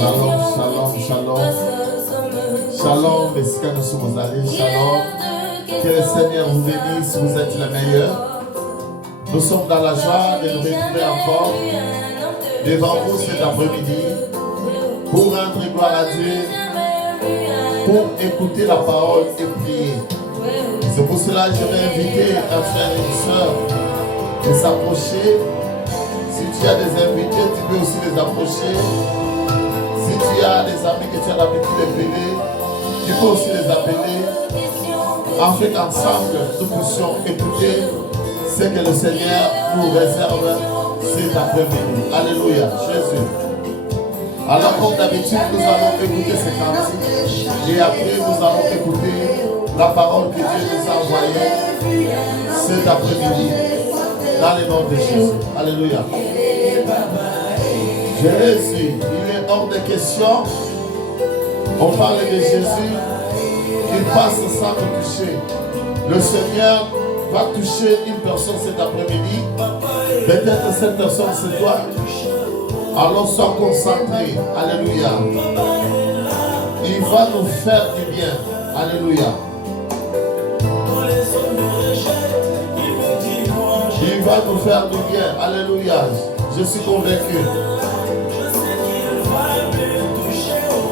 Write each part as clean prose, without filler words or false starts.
Shalom, shalom, shalom. Shalom, est-ce que nous sommes allés? Shalom. Que le Seigneur vous bénisse, vous êtes les meilleurs. Nous sommes dans la joie de nous retrouver encore devant vous cet après-midi pour rendre gloire à Dieu, pour écouter la parole et prier. C'est pour cela que je vais inviter un frère et une soeur de s'approcher. Si tu as des invités, tu peux aussi les approcher. Si tu as des amis que tu as l'habitude d'appeler, tu peux aussi les appeler. Afin qu'ensemble, nous puissions écouter ce que le Seigneur nous réserve cet après-midi. Alléluia, Jésus. Alors comme d'habitude, nous allons écouter ces cantiques. Et après, nous allons écouter la parole que Dieu nous a envoyée cet après-midi. Dans le nom de Jésus. Alléluia. Jésus, il est hors de question. On parle de Jésus. Il passe sans nous toucher. Le Seigneur va toucher une personne cet après-midi. Peut-être cette personne c'est toi. Alors sois concentré. Alléluia. Il va nous faire du bien. Alléluia. Il va nous faire du bien. Alléluia. Je suis convaincu.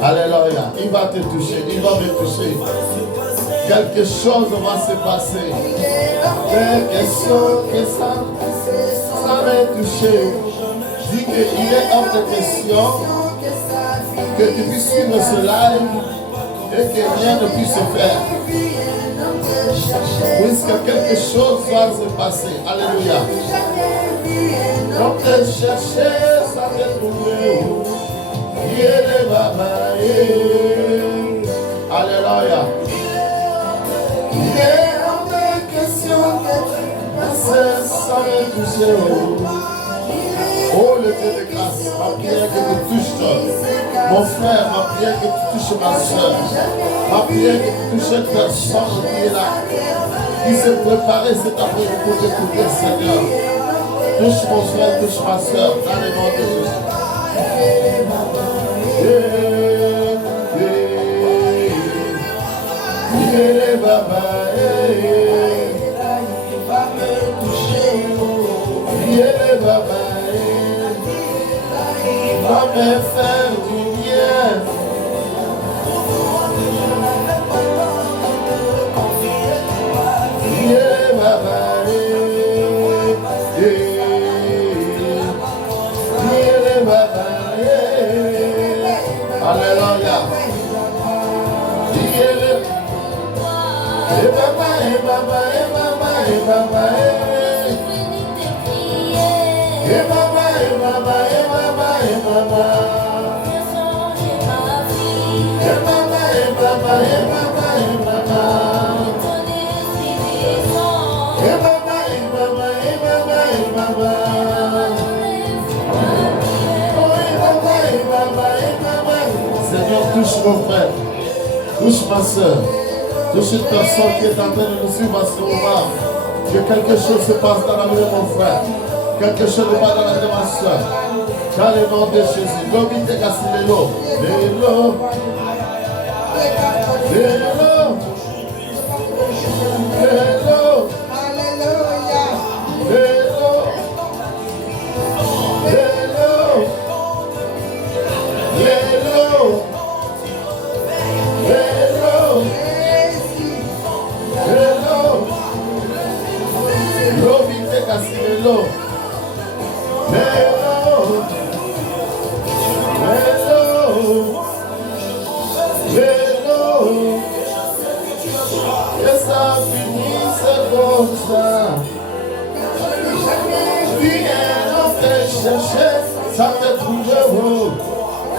Alléluia. Il va te toucher. Il va me toucher. Quelque chose va se passer. Quelque chose que ça va toucher. Dis qu'il est hors de question que tu puisses suivre ce live et que rien ne puisse se faire. Puisque quelque chose va se passer. Alléluia. Donc te chercher, ça te trouver. Alléluia. Il est hors de question que ça va toucher. Oh le Dieu de grâce, ma prière que tu touches mon frère, ma prière que tu touches ma soeur, ma prière que tu touches cette personne qui est là, qui s'est préparée cet après-midi pour écouter le Seigneur. Touche mon frère, touche ma soeur, dans le nom de Jésus. Va me faire du bien. Alléluia. Seigneur, touche mon frère, touche ma soeur, touche une personne qui est en train de nous suivre à ce moment. Que quelque chose se passe dans la vie de mon frère, quelque chose ne va dans la vie de ma soeur. Dans le nom de Jésus, l'obité Cassilelo, Lélo, Lélo, Lélo, Alléluia, Lélo, Lélo, Lélo, Lélo, Lélo, l'obité Cassilelo, Lélo. Que ça finisse comme ça. Viens on te chercher, ça te trouve beau.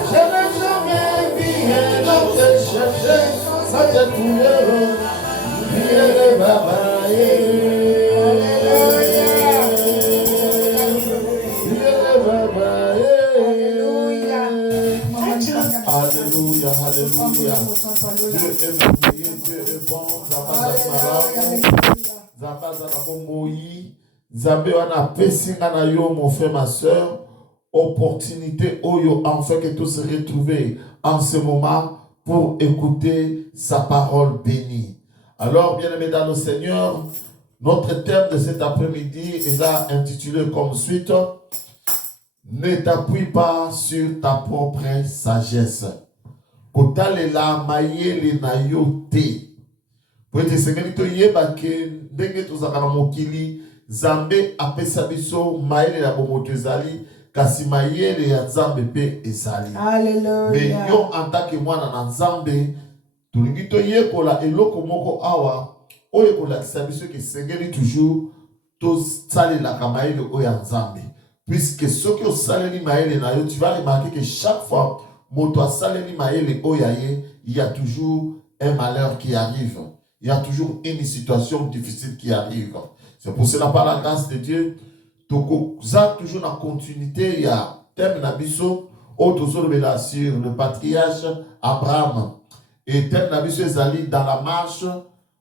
Je n'ai jamais viens on te chercher, ça te trouve beau. Viens le babaye. Alléluia, alléluia. Dieu est merveilleux, Dieu est bon. Zamba Zana Bomboyi. Zambé wana pesinga na yo, mon frère, ma soeur. opportunité oyo enfin que tous se retrouvent en ce moment pour écouter sa parole bénie. Alors, bien-aimés dans le Seigneur, notre thème de cet après-midi est intitulé comme suite: ne t'appuie pas sur ta propre sagesse. Kotalela mayele na yo te. Po ete sengeli to yeba ke ndenge tozaka na mokili, Nzambe apesa biso mayele ya bomoto ezali, kasi mayele ya Nzambe pe ezali. Alléluia. Mais yo en tant que mwana na Nzambe, tolingi to yekola eloko moko awa oyo kolakisa biso ke sengeli toujours tosalelaka mayele oyo ya Nzambe. Puisque soki osaleli mayele na yo, tu vas remarquer que chaque fois moto asaleli mayele oyo ya ye, il y a toujours un malheur qui arrive. Il y a toujours une situation difficile qui arrive. C'est pour cela, par la grâce de Dieu, toza toujours en continuité, il y a thème nabiso, sur le patriarche Abraham. Et thème nabiso est dans la marche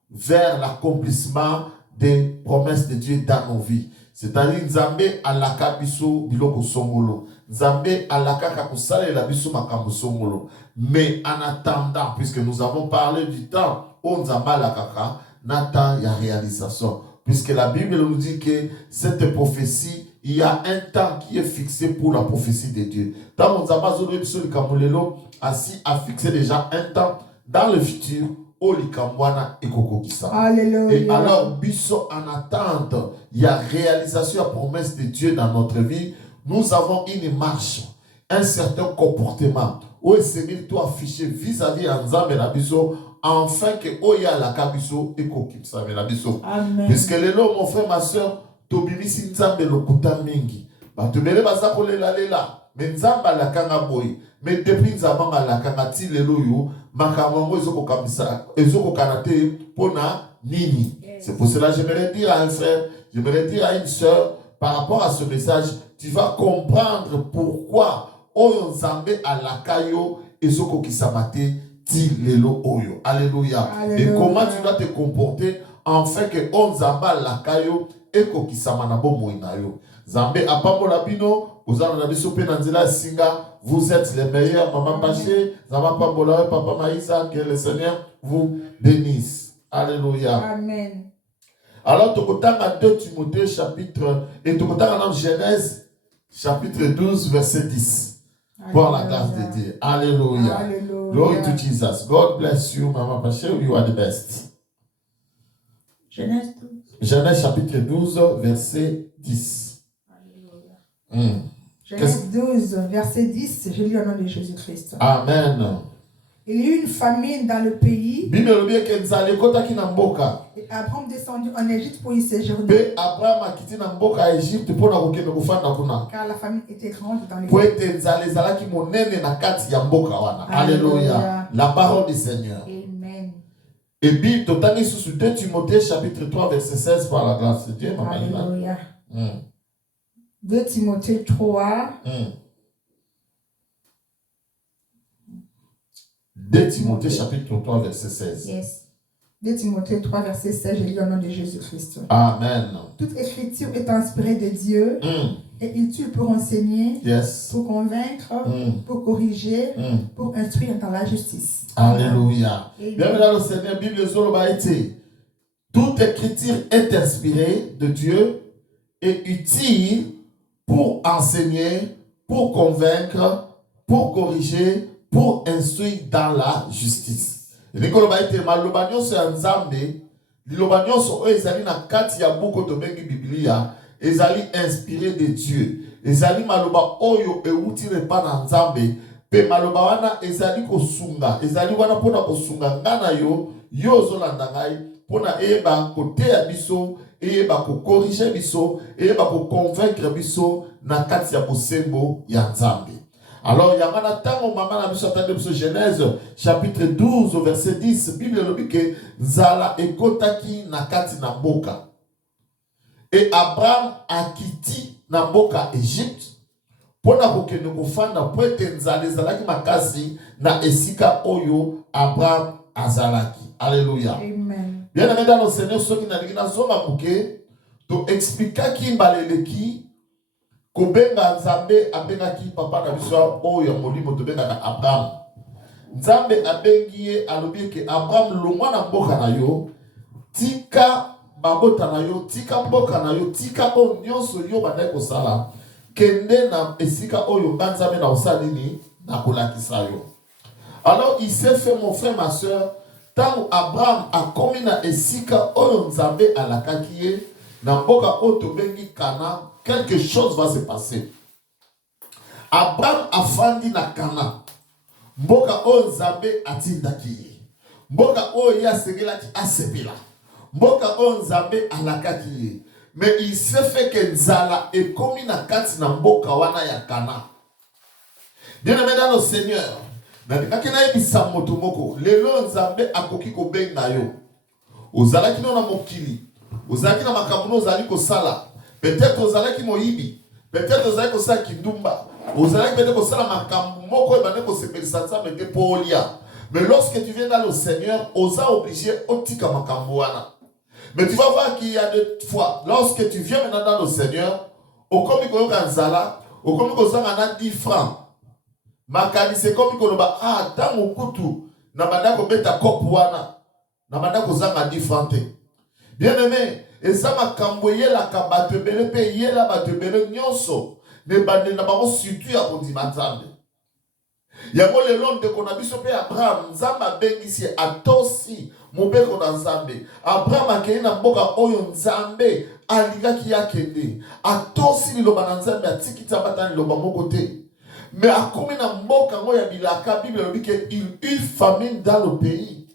vers l'accomplissement des promesses de Dieu dans nos vies. C'est-à-dire, Nzambe alaka biso biloko songolo. Nzambe alaka kakusale la biso makambo songolo. Mais en attendant, puisque nous avons parlé du temps, on Nzamba alakaka, n'attend ya réalisation. Puisque la Bible nous dit que cette prophétie, il y a un temps qui est fixé pour la prophétie de Dieu. Dans Nzamba zolo biso likamolelo, ainsi a fixé déjà un temps dans le futur. Alléluia. Et alors, biso en attente, il y a réalisation, la promesse de Dieu dans notre vie. Nous avons une marche, un certain comportement. Où est-ce toi affiché vis-à-vis de Nzambe na biso, afin que oya la kabiso et kokimsa na biso. Amen. Puisque les lots, mon frère, ma soeur, tobimisi Nzambe lokuta mingi. Batubele bazako lela. Mais Nzambe la kanga boy. Mais depuis Nzambe la kanga ti lelo yo. C'est pour cela que j'aimerais dire à un frère, j'aimerais dire à une soeur, par rapport à ce message, tu vas comprendre pourquoi Oyo Nzambe à la kayo et soko qui s'abattait ti lelo oyo. Alléluia. Et comment tu dois te comporter afin que on Nzambe à la kayo et qui s'amanabo moinayo. Nzambe apambola bino. Vous êtes les meilleurs, maman Paché, papa Maïsa, que le Seigneur vous bénisse. Alléluia. Amen. Alors, tu as 2 Timothée chapitre, et tu as Genèse chapitre 12, verset 10. Pour la grâce de Dieu. Alléluia. Alléluia. Glory to Jesus. God bless you, maman Paché, you are the best. Genèse chapitre 12, verset 10. Alléluia. Genèse 12, verset 10, je lis au nom de Jésus-Christ. Amen. Il y eut une famine dans le pays. Et Abraham descendit en Égypte pour y séjourner. Car la famine était grande dans le pays. Alléluia. La parole du Seigneur. Amen. Et puis, tu as sous 2 Timothée chapitre 3, verset 16 par la grâce de Dieu. Alléluia. 2 Timothée 3. 2 Timothée chapitre 3 verset 16. Yes. 2 Timothée 3 verset 16, je lis au nom de Jésus-Christ. Amen. Toute écriture est inspirée de Dieu et utile pour enseigner, pour convaincre, pour corriger, pour instruire dans la justice. Alléluia. Bienvenue dans le Seigneur, Bible toute écriture est inspirée de Dieu et utile pour enseigner, pour convaincre, pour corriger, pour instruire dans la justice. Liloba nyonso oyo ezali na kati ya buku tobengi Biblia ezali inspiré de Dieu. Ezali maloba oyo euti repa na Nzambe pe maloba wana ezali kosunga, ezali wana pona kosunga ngana yo ozolanda ngai pona eyeba koteya biso, eyeba kokorige biso, eyeba koconvaincre biso na kati ya bosembo ya Nzambe. Alors, il y a un tango maman a vu Genèse chapitre 12 verset 10. Bible le dit que Zala et Kotaki nakati na boka. Et Abraham a quitté na boka Égypte pour na kokende kofanda pour etenzala zalaki makasi na esika oyo Abraham azalaki. Alléluia. Amen. Bien aimé dans le Seigneur, ceux qui n'a pas zoma muke to expliquer qui mbaleleki Kobenga Nzambe abengaki papa na biso oyo molimo tobenga Abraham. Nzambe abengi ye alobi ke Abraham longwa na mboka na yo, tika babota na yo, tika mboka na yo, tika o nyonso yo bandai kosala, kende na esika oyo Nzambe na osalini na kolakisa yo. Alors il s'est fait, mon frère, ma soeur, tant Abraham a commis na esika oyo Nzambe alakaki ye, na mboka oyo bengi Kana, quelque chose va se passer. Abraham a fandi na Kana. Mboka oyo Nzambe atindaki ye. Mboka oyo ya segelaki asepela. Mboka oyo Nzambe alakaki ye. Mais il s'est fait que Nzala est commis na kati na mboka wana ya Kana. Bien-aimé dans le Seigneur, na yebisa moto moko, lelo Nzambe akoki kobenga yo. Ozalaki na mokili. Ozalaki na makambo ozali kosala. Peut-être ozalaki moyibi. Peut-être ozalaki kosala kindumba. Ozalaki peut-être kosala makambo moko ebane kosepelisa Nzambe te po olia. Mais lorsque tu viens dans le Seigneur, osa obligé otika makambo wana. Mais tu vas voir qu'il y a des fois, lorsque tu viens maintenant dans le Seigneur, okomi koyoka nzala, okomi kozanga na 10 francs. Makani c'est comme koloba tango kutu na banda ko beta kopu wana. Na banda kozanga 10 francs te. Bien-aimé, et ça makambo yela ka bato ebele pe yela bato ebele nyonso ne bande na bango surtout ya kondima Nzambe. Yango lelo ndeko na biso pe Abraham Nzambe abengisi atosi mobeko na Nzambe. Abraham akei na mboka oyo Nzambe alingaki yakende. Atosi liloba na Nzambe atiki tabata liloba moko te. Mais akomi na mboka ngo ya bilaka, Bible lobi ke il eut famine dans le pays.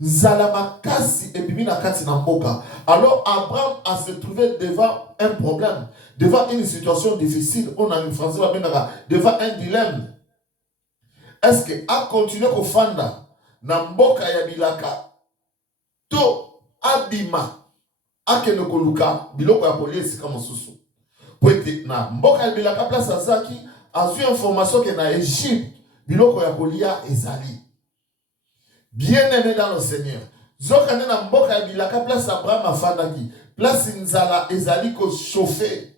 Nzala makasi ebimi na kati na mboka. Alors Abraham a se trouvé devant un problème, devant une situation difficile. On a une français devant un dilemme. Est-ce que a continué ko fanda na mboka ya bilaka to abima akene koluka biloko ya police kama mosusu? Poete na mboka ya bilaka place azaki azu information que na Égypte biloko ya kolia ezali. Bien-aimé dans le Seigneur, zokane na mboka ya bilaka place Abraham afandaki, place Nzala ezali ko chauffer.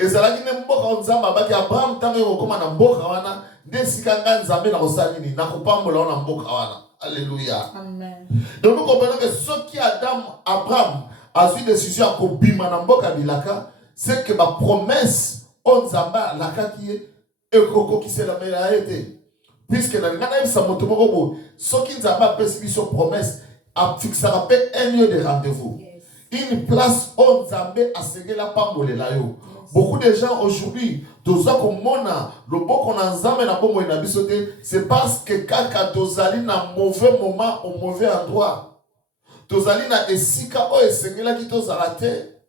Ezalaki ne mboka Nzamba baki Abraham tango yokoma na mboka wana ndesika nga Nzambe na kosalini na kopambola wana mboka wana. Alléluia. Amen. Donc nous comprenons que ce qui Abraham a eu décision à kobima na mboka bilaka, c'est que ma promesse on Nzamba la kaki e koko ki se la meilleure été. Puisque dans le cas de Samoto Morobo, ce qui Nzamba pèse sur promesse a fixé un lieu de rendez-vous. Une place où Nzambe a segé la pambole là yo. Beaucoup de gens aujourd'hui, c'est parce que kaka tozali na mauvais moment au mauvais endroit. Tozali na esika o esengela ki tozalate.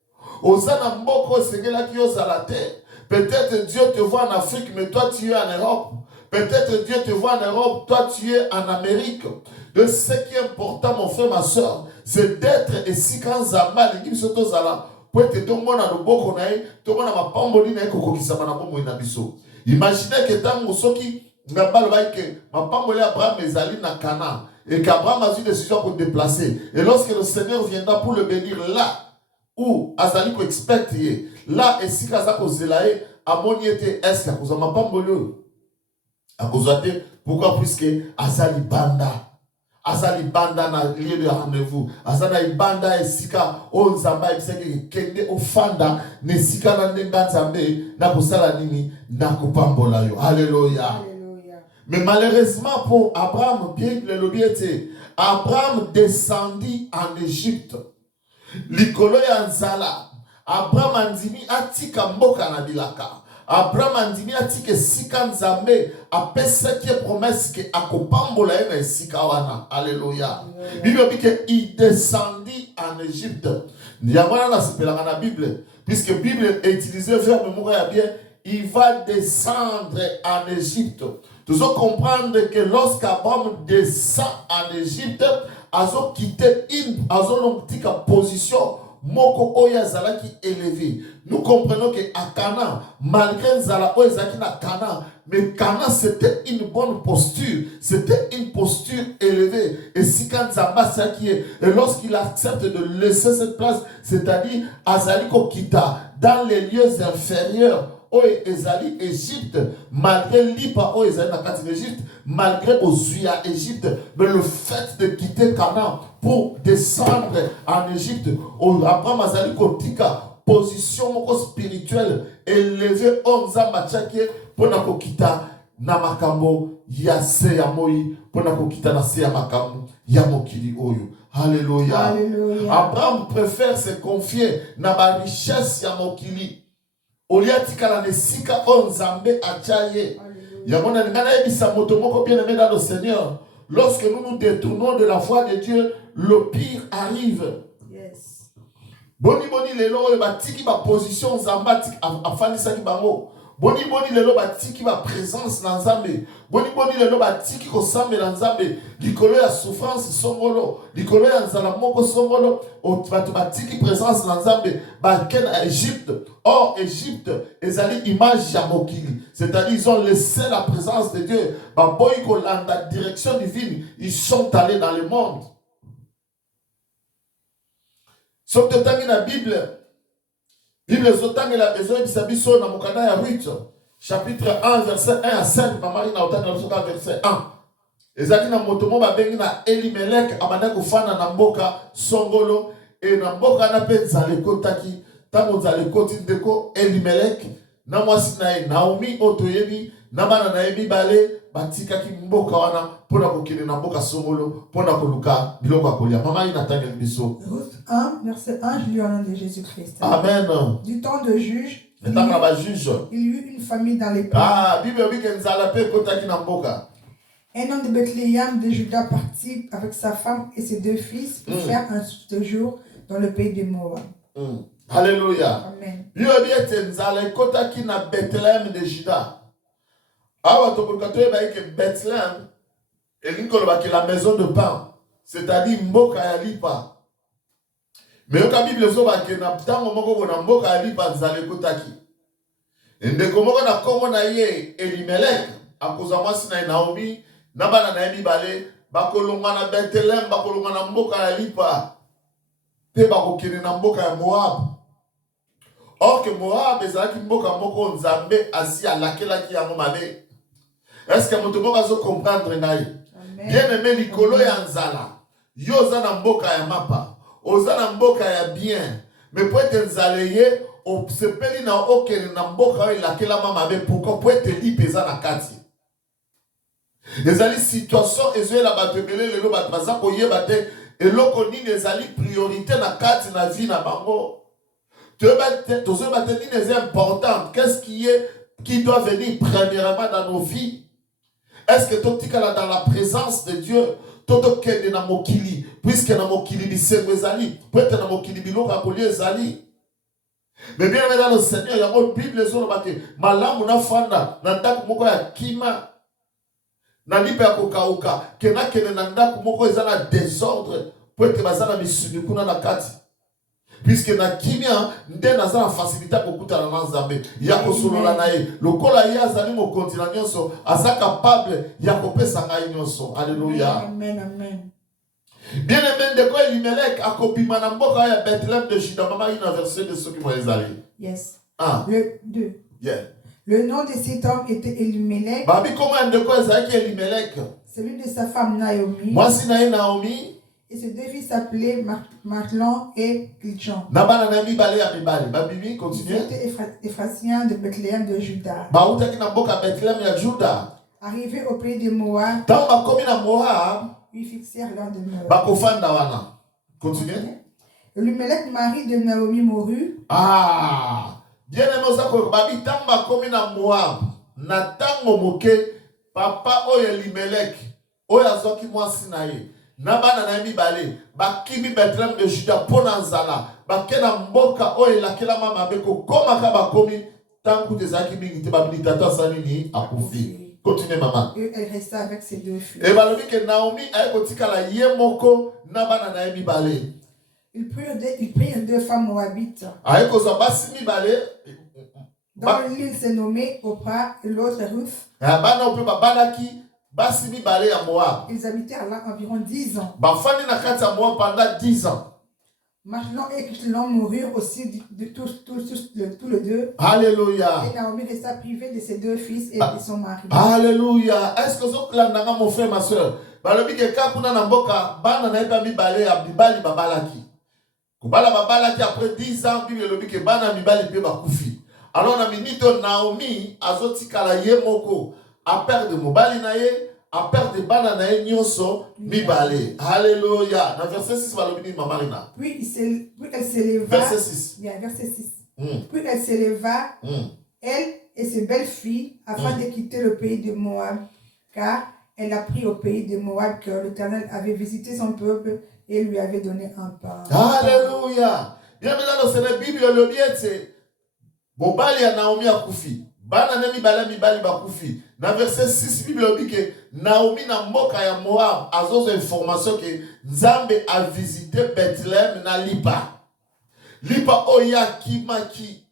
Ozana mboko esengela ki ozalate. Peut-être Dieu te voit en Afrique, mais toi tu es en Europe. Peut-être Dieu te voit en Europe, toi tu es en Amérique. De ce qui est important, mon frère, ma soeur, c'est d'être esika nzamba l'équipe sotozala. Imaginez que tant soki ma pambole Abraham ezali na Cana et qu'Abraham a eu décision pour déplacer. Et lorsque le Seigneur viendra pour le bénir là où Azali ko expect là et si Kazako zelae amoniete est-ce que vous ma pambole a causé pourquoi puisque Azali banda na lieu de rendez-vous. Azali banda esika o Nzamba ebiseke kende ofanda nesika na ndenga Nzambe na kosala nini na kopambola yo. Alléluia. Mais malheureusement pour Abraham, bien le lobby était Abraham descendit en Égypte. Likolo ya Nzala. Abraham andimi atika mboka na bilaka. Abraham andimi atike sika Nzambe apesa qui promesse que akopambola na esika wana. Alléluia. Bible dit que il descendit en Égypte. Yamana na sepelanga na Bible puisque Bible est utilisé verbe moko ya bien, il va descendre en Égypte. Tu dois comprendre que lorsqu'Abraham descend en Égypte, azo quitté une position moko oya zalaki élevé. Nous comprenons que à Cana, malgré Nzala oya na Cana, mais Cana c'était une bonne posture, c'était une posture élevée. Et si quand Nzamba s'acquiert, et lorsqu'il accepte de laisser cette place, c'est-à-dire Azaliko Kita, dans les lieux inférieurs, oyo ezali Égypte, malgré lipa oyo ezali na kati d'Égypte, malgré ozuya Égypte, mais le fait de quitter Canaan pour descendre en Égypte, Abraham azali kotika position moko spirituelle élevée onza machake pona kokita na makambo ya se ya moi, pona kokita na se ya makambo ya mokili oyo. Alléluia. Alléluia. Abraham préfère se confier na ba richesse ya mokili. Oliatika na nesika onzambe achaye. Yamona ngana ebisa moto moko bien aimé dans le Seigneur. Lorsque nous nous détournons de la voie de Dieu, le pire arrive. Yes. Boni lelo batiki ba position zambati afandisa ki bango. Boni lelo batiki ba présence na Nzambe. Boni lelo batiki ko sambe na Nzambe. Likolo ya souffrance songolo, likolo ya nzala moko songolo, batu batiki présence na Nzambe ba ken à Égypte. Or Égypte ezali image ya mokili. C'est-à-dire ils ont laissé la présence de Dieu. Ba boy ko landa direction divine, ils sont allés dans le monde. Sauf que dans la Bible zotangi la besoin de sabiso na mukanda ya Ruth, chapitre 1 verset 1 à 5, maman ina otanga na verset 1. Ezali na moto mo ba bengi na Elimelech amanda kufana na mboka songolo e na mboka na penza le kotaki tango za le koti ndeko Elimelech na mwasi na Naomi otoyebi na bana na yebi bale batika ki mboka wana pona kokile na mboka songolo pona koluka biloko akolia. Mama ina tanga biso. Ruth 1 verset 1, je lis au nom de Jésus-Christ. Amen. Du temps de juge, il y eut une famille dans les pays. Ah, Bible dit que nzala pe kotaki na mboka. Un homme de Bethléem de Juda partit avec sa femme et ses 2 fils pour faire un séjour dans le pays de Moab. Alléluia. Amen. Bible dit que nzala kotaki na Bethléem de Juda. Awa tokokato ba que Bethléem elinkolobaki la maison de pain, c'est-à-dire mboka ya lipa. Mais yoka Bible zo ba ke na tango moko na mboka ya lipa nzala kotaki. Ndeko moko na kombo na ye Elimelech akoza mwasi na Naomi na bana na mibale bakolonga na Bethlehem bakolonga na mboka ya lipa pe bakokene na mboka ya Moab. Or que Moab ezalaki mboka moko nzambe asi alakelaki yango mabe. Est-ce que moto moko azo comprendre ngai? Bien aimé likolo ya nzala yo za na mboka ya mapa oza na mboka ya bien mais pour être nzaleye osepeli na okene na mboka oyo elakelama mabe pourquoi pour être lipe eza na kati. Ezali situation ezoyela bato ebele lelo bato baza koyeba te eloko nini ezali priorité na kati na vie na bango. Tozoyeba te nini eza important. Qu'est-ce qui doit venir premièrement dans nos vies? Est-ce que totikala dans la présence de Dieu? Toto kende na mokili puisque na mokili bisengo ezali peut-être na mokili biloko akoli ezali. Mais bien dans le Seigneur, il y a une Bible sur le malamu na fanda na ndaku moko ya kima na lipe ya kokauka kena kene na ndaku moko ezana désordre peut-être bazana misuni kuna na kati. Puisque na kimia nde naza na facilité kokutana na Nzambe ya kosolola na ye lokola ye azali mokonzi na nyonso aza capable ya kopesa ngai nyonso. Alléluia. Amen, amen. Bien aimé ndeko Elimelech akobima na mboka ya Bethlehem de Juda. Mama ina verset de ceux qui vont ezali. Yes. Le 2. Yeah. Le nom de cet homme était Elimelech. Babi comment ndeko ezali Elimelech? Celui de sa femme Naomi. Mwasi na ye Naomi. Et ses 2 fils s'appelaient Mahlon et Kilchon. Nabana na mibale ya mibale. Babibi continue. Ils étaient Éphratiens de Bethléem de Juda. Bautaki na mboka Bethlehem ya Juda. Arrivés au pays de Moab. Tant bakomi na Moab. Ils fixèrent leur demeure. Bakofanda wana. Continue. Elimelech, mari de Naomi, mourut. Ah, bien aimé osako babi tant bakomi na Moab. Na tango moke papa oyo Elimelech oyo azoki mwasi na ye. Nabana na mibale bakimi Bethlehem de Juda pona nzala bakena mboka oyo elakelama mabe kokoma ka bakomi tangu tezaki mingi te babili tata sanini akufi. Continue maman. Elle resta avec ses 2 filles. Et balobi que Naomi a kotikala ye moko nabana na mibale. Ils prirent 2 femmes moabites. Aye ko basi mibale. Dans l'île se nommait Oprah et l'autre Ruth. Bana ope babalaki basi mibale ya Moab. Ils habitèrent là environ 10 ans. Bafani na kati ya Moab pendant 10 ans. Machlon et Kichlon moururent aussi tous les deux. Alléluia. Et Naomi resta privée de ses deux fils et de son mari. Alléluia. Est-ce que vous avez mon frère, ma soeur? Balobi ke kakuna na mboka bana na eba mibale ya bibali babalaki. Kubala babalaki après 10 ans Bible lobi ke bana mibali pe bakufi. Alors na minito Naomi azoti kala ye moko a perdre mobali na ye a perdre bana na ye nyonso mibale. Alléluia. Dans verset 6 balobi ni mama lina. Puis elle s'éleva. Verset 6. Bien, verset 6. Puis elle s'éleva, elle et ses belles-filles, afin de quitter le pays de Moab, car elle a pris au pays de Moab que l'Éternel avait visité son peuple et lui avait donné un pain. Alléluia. Bien maintenant, c'est la Bible, le bien, c'est Bobali a Naomi a Koufi. Bana nemi bali bakufi. Dans verset 6, Bible dit que Naomi na mboka ya Moab a zos information que Nzambe a visité Bethlehem na Lipa. Lipa oya kimaki.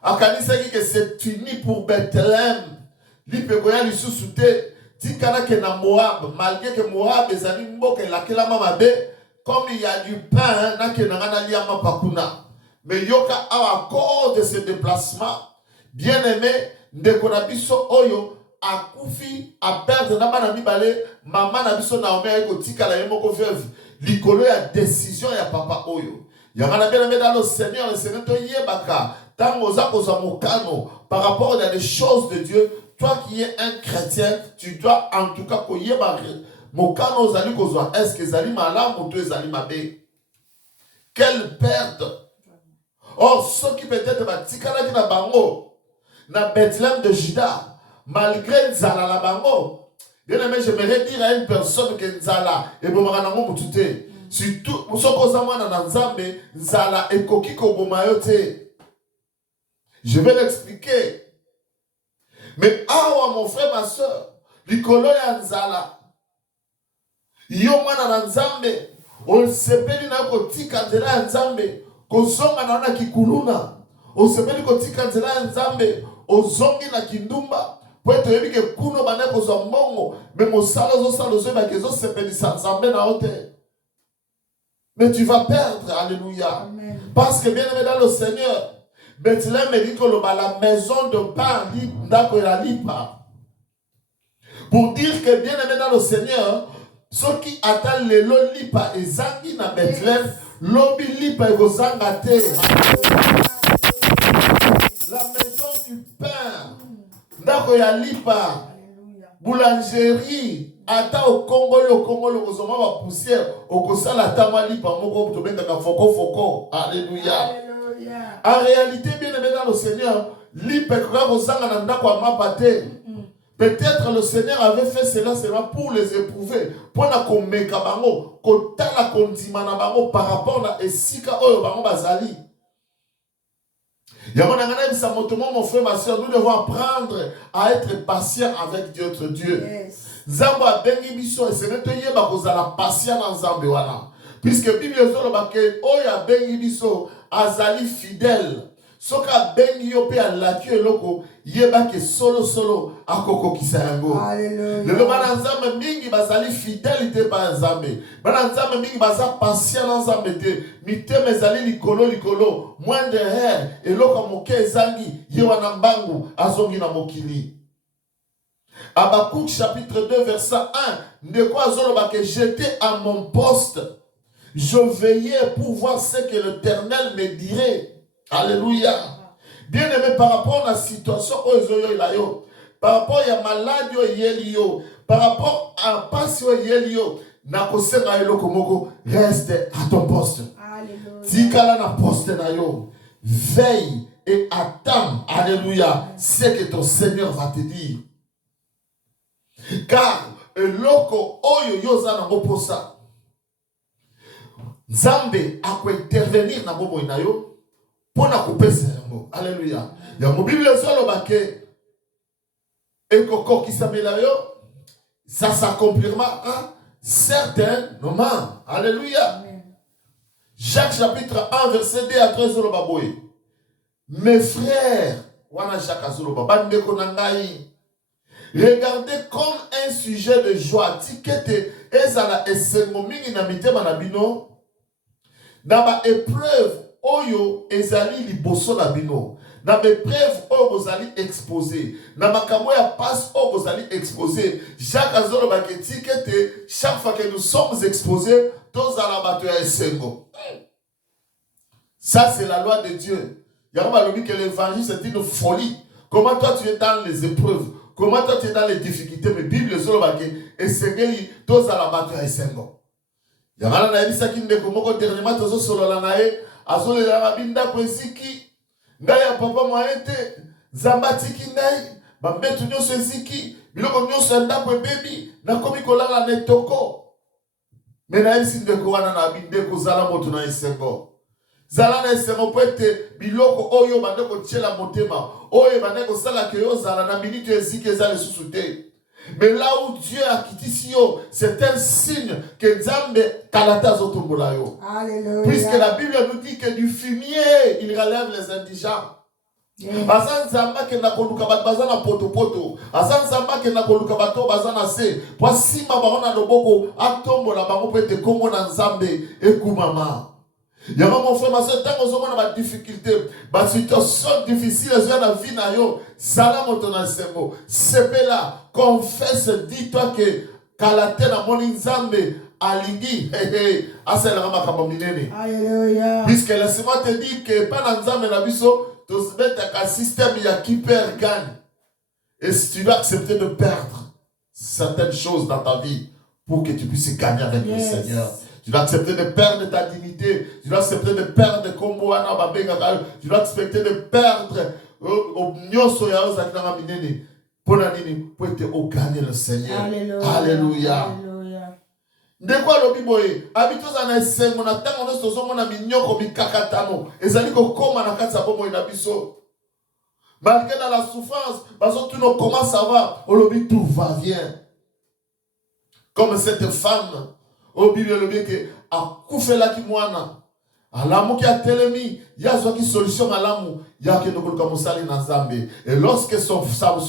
Akanisa ki que c'est fini pour Bethlehem. Lipa goya li sous-souté. Tikana ke na Moab, malgré que Moab ezali mboka la kelama mabe, comme il y a du pain, na ke nangana liama pakuna. Mais yoka à cause de ce déplacement, bien aimé, ndeko na biso oyo akufi a perdre na bana mibale, maman na biso Naomi ayeko tikala ye moko veuve. Likolo ya décision ya papa oyo. Yangana bien aimé dans le Seigneur to yebaka, tango za koza mokano par rapport à des choses de Dieu. Toi qui es un chrétien, tu dois en tout cas koyeba mokano zali kozwa est-ce que zali malamu ou deux zali mabe. Quelle perte. Or ceux qui peut-être batikala ki na bango na Bethléem de Juda malgré nzala la bango. Bien aimé, j'aimerais dire à une personne que nzala et bomaka nango mutute. Surtout soko zamana na Nzambe nzala ekoki ko bomayo te. Je vais l'expliquer. Mais awa mon frère, ma soeur, likolo ya nzala. Yo mwana na Nzambe, on sepeli na kotika nzela ya Nzambe, kozonga na na kikuluna. On sepeli kotika nzela ya Nzambe, ozongi na kindumba. Po eto yebi ke kuno bana kozwa mbongo, mais mosala zo sala zo ba kezo sepeli sa Nzambe na hote. Mais tu vas perdre, alléluia. Amen. Parce que bien aimé dans le Seigneur, Bethléem dit que la maison de pain lipa. Pour dire que bien aimé dans le Seigneur, ceux qui attendent le lipa et zangi na Bethléem, lobi lipa et gozanga te. La maison du pain, ndako ya lipa, boulangerie, ata au Congo, kozoma ba poussière, okosala tama lipa moko to benga foko. Alléluia. En réalité, bien aimé dans le Seigneur, peut-être le Seigneur avait fait cela seulement pour les éprouver, pour la komeka bango, kotala kondimana bango par rapport à esika oyo bango bazali. Mon frère, ma soeur, nous devons apprendre à être patient avec notre Dieu. Zambo a bengi biso et ce n'est pas kozala patient dans Zambe wana. Puisque Bible dit oya bengi biso azali fidèle. Soka bengi yo pe alaki eloko yeba ke solo akoko kisango. Alléluia. Le bana nzambe mingi bazali fidélité ba nzambe. Bana nzambe mingi baza patient na nzambe te. Miteme ezali likolo moindre erreur eloko moke ezangi yewana mbangu azongi na mokili. Habakkuk chapitre 2 verset 1 ndeko azoloba ke j'étais à mon poste. Je veillais pour voir ce que l'Éternel me dirait. Alléluia. Bien aimé, par rapport à la situation, par rapport à la maladie, par rapport à la passion, reste à ton poste. Alléluia. Na poste na yo. Veille et attends. Alléluia. C'est que ton Seigneur va te dire. Car loko oyo yoza na posa. Nzambe ako intervenir na bobo inayo pona kupesa yango. Alléluia. Ya mo Bible solo bake ekoko kisamela yo ça s'accomplira certainement. Alléluia. Amen. Jacques chapitre 1 verset 2 à 13 solo baboye. Mes frères, wana Jacques solo baba ndeko na ngai. Regardez comme un sujet de joie tikete ezala esengo mingi na mitema na bino. na ba épreuve oyo ezali liboso na bino, na ba épreuve oyo bozali exposé, na makambo ya passe oyo bozali exposé. Jacques azolo baketi kete chaque fois que nous sommes exposés, tozala bato ya esengo. Ça c'est la loi de Dieu. Yahweh dit que l'évangile c'est une folie. Comment toi tu es dans les épreuves, comment toi tu es dans les difficultés, mais Bible zolo baketi esengeli tozala bato ya esengo. Yamana na yebisa kindeko moko dernièrement tozo solola na ye azolela babinda kweziki ngai ya papa moyete zamba tiki ngai bambetu nyonso eziki biloko nyonso ya ndako ebebi nakomi kolala na etoko me na yebisi ndeko wana na bindeko zala moto na esengo zala na esengo po ete biloko oyo bande kotiela motema oyo bande kosala ke yo zala na minute eziki eza lisusu te. Mais là où Dieu a quitté Sio, c'est un signe que Nzambe kalata zotombola yo. Alléluia. Puisque la Bible nous dit que du fumier, il relève les indigents. Azan Nzamba ke na koluka bat bazana poto poto. Azan Nzamba ke na koluka bato bazana se. Poisi ma barona loboko atombola bango pete komo na Nzambe ekumama. Yama mon frère, ma soeur, tant que nous avons des difficultés, des situations difficiles dans la vie, salam au ton enseignement. C'est là, confesse, dis-toi que Kalate na moni Nzambe alingi, Alléluia. Puisque laisse-moi te dire que pas Nzambe na biso, tu se mets à un système qui perd gagne. Et si tu vas accepter de perdre certaines choses dans ta vie pour que tu puisses gagner avec le Seigneur. Tu dois accepter de perdre ta dignité. Tu dois accepter de perdre comme tu dois accepter de perdre pour gagner le Seigneur. Alléluia. De quoi le biboye? Habitons en essai, mon attend, on est sur mon ami nyoko bikakatano. Et ça dit que comme on a quatre sabots et nabiso. Malgré dans la souffrance, parce que tu ne commences à voir, on le dit tout va bien. Comme cette femme. Au Bible le bien que a koufela ki mwana alamu ki a telemi ya zo ki solution alamu ya ke no koluka mosali na Nzambe. Et lorsque son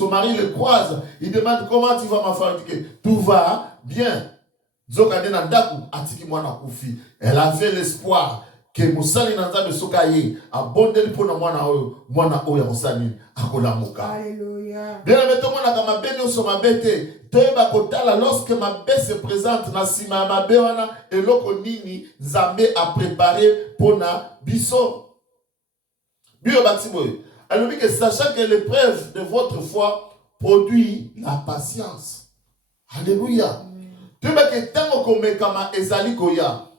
mari le croise, il demande comment tu vas ma femme, il dit que tout va bien. Zokade na ndaku atiki mwana kufi. Elle avait l'espoir que mosali na Nzambe sokaye abondeli pona mwana oyo ya mosali akolamuka. Alléluia. Bien aimé tout le monde a ma béni sur ma bête. Lorsque ma bête se présente na sima ma béwana et loko nini Nzambe a préparé pour na biso. Bio batiboy. Alors que sachant que l'épreuve de votre foi produit la patience. Alléluia. Tu vois que tant qu'on met comme ezali koya.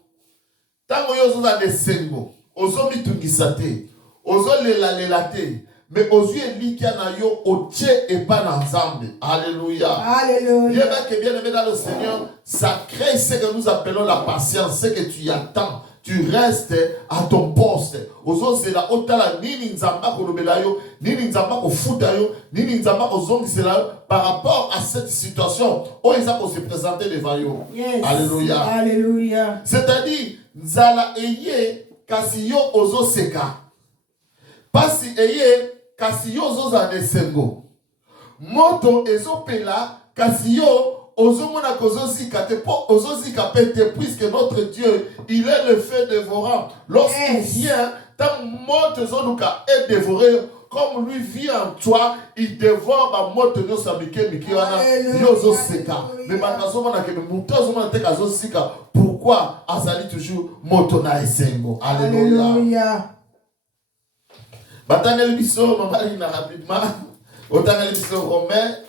Tant qu'on yozo za desengo. Ozo mitungisate. Ozo lelate. Mais aux yeux likia na yo otie et pas Nzambe. Alléluia. Alléluia. Bien aimé dans le Seigneur, ça crée ce que nous appelons la patience, ce que tu attends. Tu restes à ton poste. Aux autres, c'est la otala nini Nzamba kolobela yo, nini Nzamba ko futa yo, nini Nzamba ko zongisela par rapport à cette situation. Oh, ils ont se présenter devant yo. Yes. Alléluia. Alléluia. C'est-à-dire, Nzala eye kasi yo ozo seka. Pasi eye kasi yo zoza desengo. Moto ezopela kasi yo ozomona kozozika te po ozozika pete puisque notre Dieu il est le feu dévorant. Lorsqu'il vient, ta moto ezonuka est dévoré comme lui vient en toi, il dévore ma moto yo sabike mikiwana yo zoseka. Mais bakazomona ke moto ozomona te kazosika. Pourquoi azali toujours moto na esengo? Alléluia. Batangel biso mamarina rapidement. Otangel biso Romains.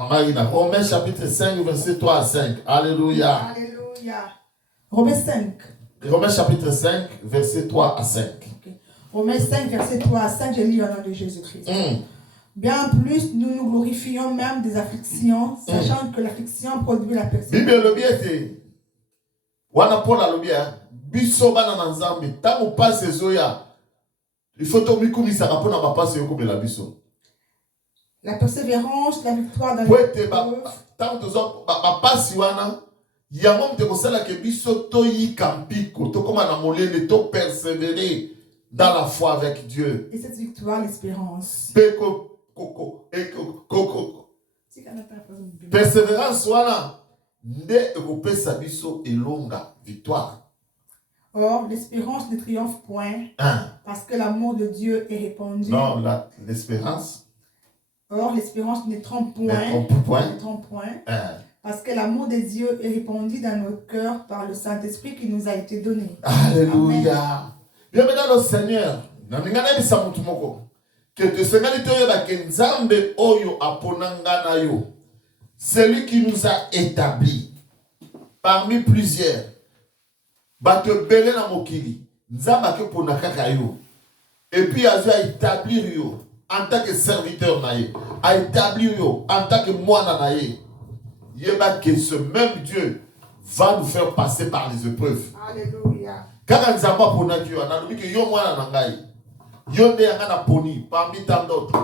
Mamarina Romains chapitre 5 verset 3 à 5. Alléluia. Alléluia. Romains 5. Romains chapitre 5 verset 3 à 5. Okay. Romains 5 verset 3 à 5, je lis au nom de Jésus-Christ. Bien plus, nous nous glorifions même des afflictions, sachant que l'affliction produit la persévérance. Bible le bien c'est wana pola le bien biso bana na Nzambe tango passe zoya. Il faut que la persévérance, la victoire dans l'épreuve. Persévérer dans la foi avec Dieu. Et cette victoire, l'espérance. Persévérance, nde ekopesa biso elonga victoire. Or, l'espérance ne triomphe point, parce que l'amour de Dieu est répandu. Non, l'espérance. Or, l'espérance ne trompe point, ne trompe point, parce que l'amour de Dieu est répandu dans nos cœurs par le Saint-Esprit qui nous a été donné. Alléluia. Bienvenue dans le Seigneur. Que te celui qui nous a établis parmi plusieurs. Bato belé na mokili. Nzamba ke pona kaka yo. Et puis a établir yo en tant que serviteur naïe, à établir yo en tant que moine naïe. Yeba que ce même Dieu va nous faire passer par les épreuves. Alléluia. Kaka nzamba pona Dieu, analobi que yo moine na ngai. Yo nde yanga poni parmi tant d'autres.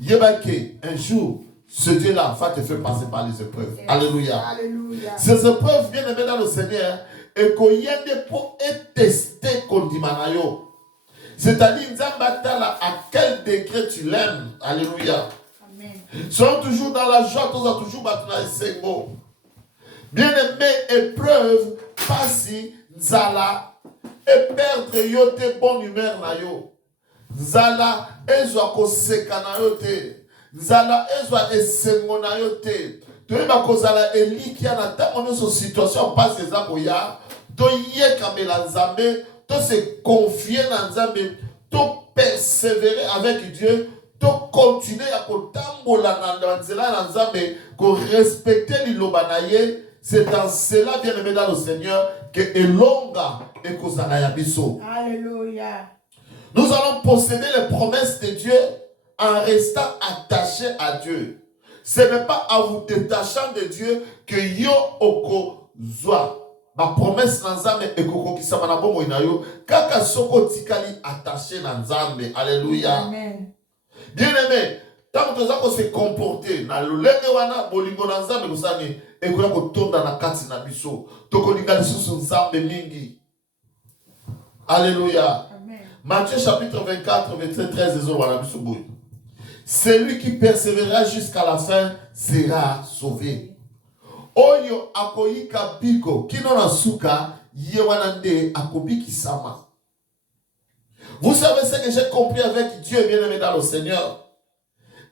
Yeba que un jour ce Dieu-là va te faire passer par les épreuves. Yes. Alléluia. Alléluia. Ces épreuves bien aimées dans le Seigneur et qu'on y ait pour être testé contre Dimanayo. C'est-à-dire, à quel degré tu l'aimes. Alléluia. Amen. Soyons toujours dans la joie, toujours battre les mots. Bien-aimé, épreuve, passi, nzala, et perdre yote bonne humeur na yo. Nzala, ezwa koseka na yote. Nzala, ezwa esengo na yote. Toyeba kozala elikia na tango so situation passe eza koya. To yekamela nzambe, to se confier na nzambe, to persévérer avec Dieu, to continuer à kotambola na nzela na nzambe, ko respecter liloba na ye. C'est dans cela, bien aimé dans le Seigneur, que elonga et kozala ya biso. Alléluia. Nous allons posséder les promesses de Dieu en restant attachés à Dieu. Ce n'est pas en vous détachant de Dieu que yo oko zwa. Ma promesse na nzambe ekoko kisama na bomo inayo kaka soko tikali attaché na nzambe. Alléluia. Amen. Bien aimé, tant que nous se comporter na lolenge wana bolingo na nzambe kusani ekoya kotonda na kati na biso. Toko linga lisusu nzambe mingi. Alléluia. Amen. Matthieu chapitre 24 verset 13 ezo wana biso boy. Celui qui persévérera jusqu'à la fin sera sauvé. Oyo akoyika biko kino na suka yewanande akobiki sama. Vous savez ce que j'ai compris avec Dieu bien-aimé dans le Seigneur,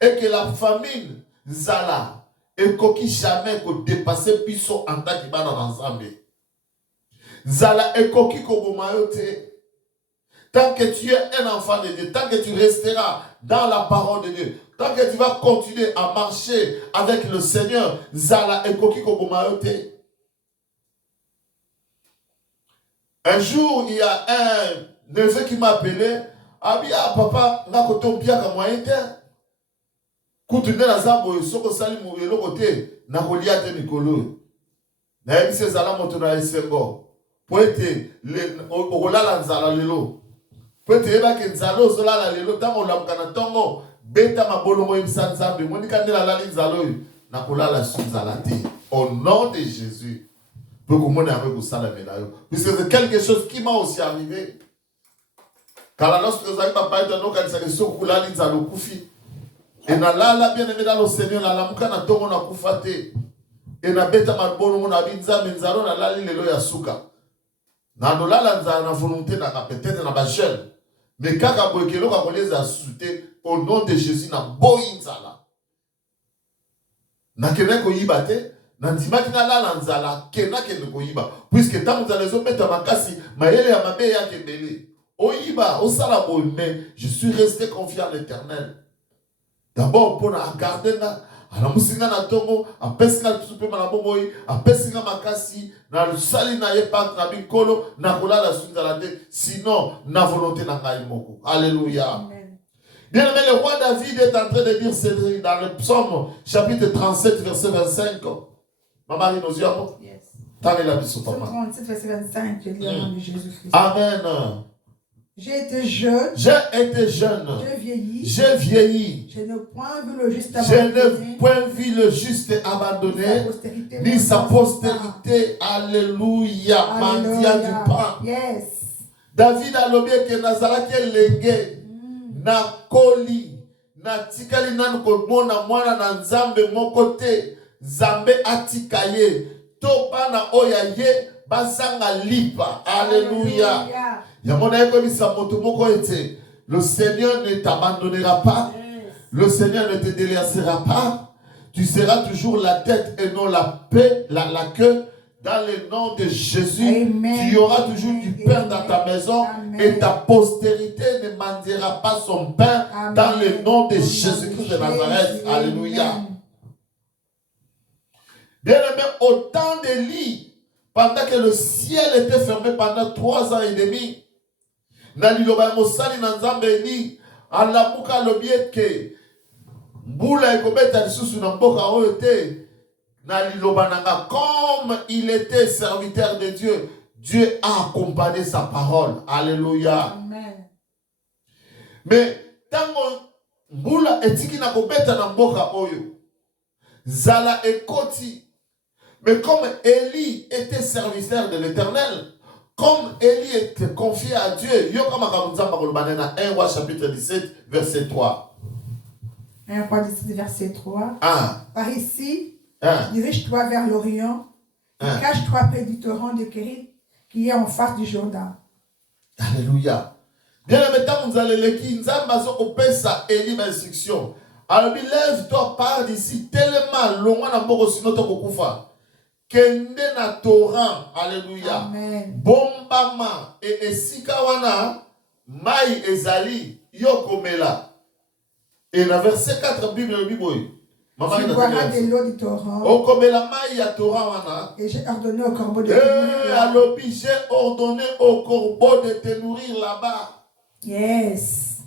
et que la famine zala ekoki jamais ko dépasser biso en tant que bana ensemble. Zala ekoki ko bomayote. Tant que tu es un enfant de Dieu, tant que tu resteras dans la parole de Dieu, tant que tu vas continuer à marcher avec le Seigneur, Zala ekoki kobomayote. Un jour, il y a un neveu qui m'a appelé. Ah bien, papa, n'a koto bien comme moyen terre. Koutune la zambo soko sali mouelo côté na kolia te mikolo. Na yebise zala moto na esengo. Poete le okolala nzala lelo. Poete yeba ke nzala ozolala lelo tango lamkana tongo beta mabolongo yebisa nzambe monika ndela lali nzala oyo na kolala su nzala te. Au nom de Jésus. Pour que mon ami vous sache puisque c'est quelque chose qui m'a aussi arrivé. Quand la lorsque nous avons parlé de nos candidatures, nous avons dit que nous avons dit et na lala bien aimé dans le Seigneur, la lamuka na tongo na kufate. Et na beta marbono mo na binza menzaro na lali lelo ya suka. Na no lala nza na volonté na peut-être na ba jeune. Mais kaka boekelo ka koleza souté au nom de Jésus na boinzala. Na kene ko yibate, na ndimaki na lala nzala kena kene ko yiba. Puisque tant vous allez mettre makasi, mayele ya mabe ya kebele. Oyiba, osala bo mais je suis resté confiant à l'Éternel. D'abord, pour garder na musinga na tongo, a pesinga tupe na bomoi, a pesinga makasi, na sali na yepak na bikolo, na kola la sunzala te, sinon na volonté na kaimoko. Alléluia. Amen. Bien aimé, le roi David est en train de dire c'est dans le psaume chapitre 37 verset 25. Maman nous y a mot. Yes. T'as la biso papa. 37 verset 25, je lis au nom de Jésus-Christ. Amen. J'ai été jeune. J'ai vieilli. J'ai vieilli. Je n'ai point vu le juste abandonné. Je n'ai point vu le juste abandonné. Ni sa postérité. Alléluia. Mandia du pain. Yes. David a lobé que Nazareth lenge. Na koli. Na tikali nanu komona mwana na nzambe mon côté. Zambe atikaye. Topa na oya ye. bazanga lipa. Alléluia. Le Seigneur ne t'abandonnera pas. Le Seigneur ne te délaissera pas. Tu seras toujours la tête et non la queue. Dans le nom de Jésus, Amen. tu auras toujours du pain dans ta maison. Amen. Et ta postérité ne mendiera pas son pain. Amen. Dans le nom de Jésus-Christ de Nazareth. Amen. Alléluia. Bien aimé, au temps d'Élie, pendant que le ciel était fermé pendant 3 ans et demi, Naliloba Mosali Nanzambe Eli, Alamuka Lobieke, Mbula Ekobeta Lisusu Namboka Oete, comme il était serviteur de Dieu, Dieu a accompagné sa parole. Alléluia. Amen. Mais tango mbula etiki na kobeta na mboka oyo, zala ekoti. Mais comme Élie était serviteur de l'Éternel, comme Élie était confié à Dieu, yo kama kamunzamba kolubanena 1 Roi chapitre 17 verset 3. 1 Roi 17 verset 3. Par ici, dirige-toi vers l'Orient, cache-toi près du torrent de Kérit qui est en face du Jourdain. Alléluia. Bien aimé, vous allez le qui nzamba soko pesa Élie instruction. Alors lève-toi, pars d'ici tellement loin na mboko sino to kokufa. Kende na torrent. Alléluia. Amen. Bombama et esika wana mai ezali yokomela. Et dans verset 4 Bible Bible. Tu boiras de l'eau du torrent. Et j'ai ordonné au corbeau de te nourrir. J'ai ordonné au corbeau de te nourrir là-bas. Yes.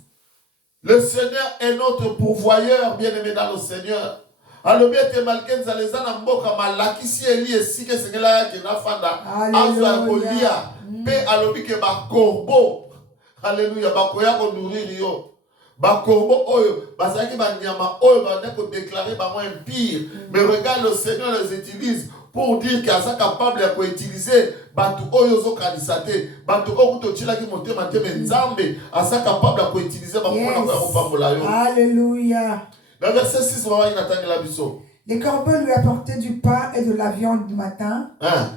Le Seigneur est notre pourvoyeur, bien-aimé dans le Seigneur. Alors bien te malken zalezana mboka malakisi eli esike sengela yake na fanda. Alléluia. Pe alobi ke ba corbeau. Alléluia. Ba koya ko nourrir yo. Bakorbo oyo, basaki banyama oyo bandeko déclarer ba moins impire. Mais regarde, le Seigneur les utilise pour dire qu'il est capable de utiliser batu oyo zo kanisate, batu okuto chila ki motema teme nzambe, asa capable de utiliser ba mona ko pambola yo. Alléluia. Dans verset 6 on va y la biso. Les corbeaux lui apportaient du pain et de la viande du matin,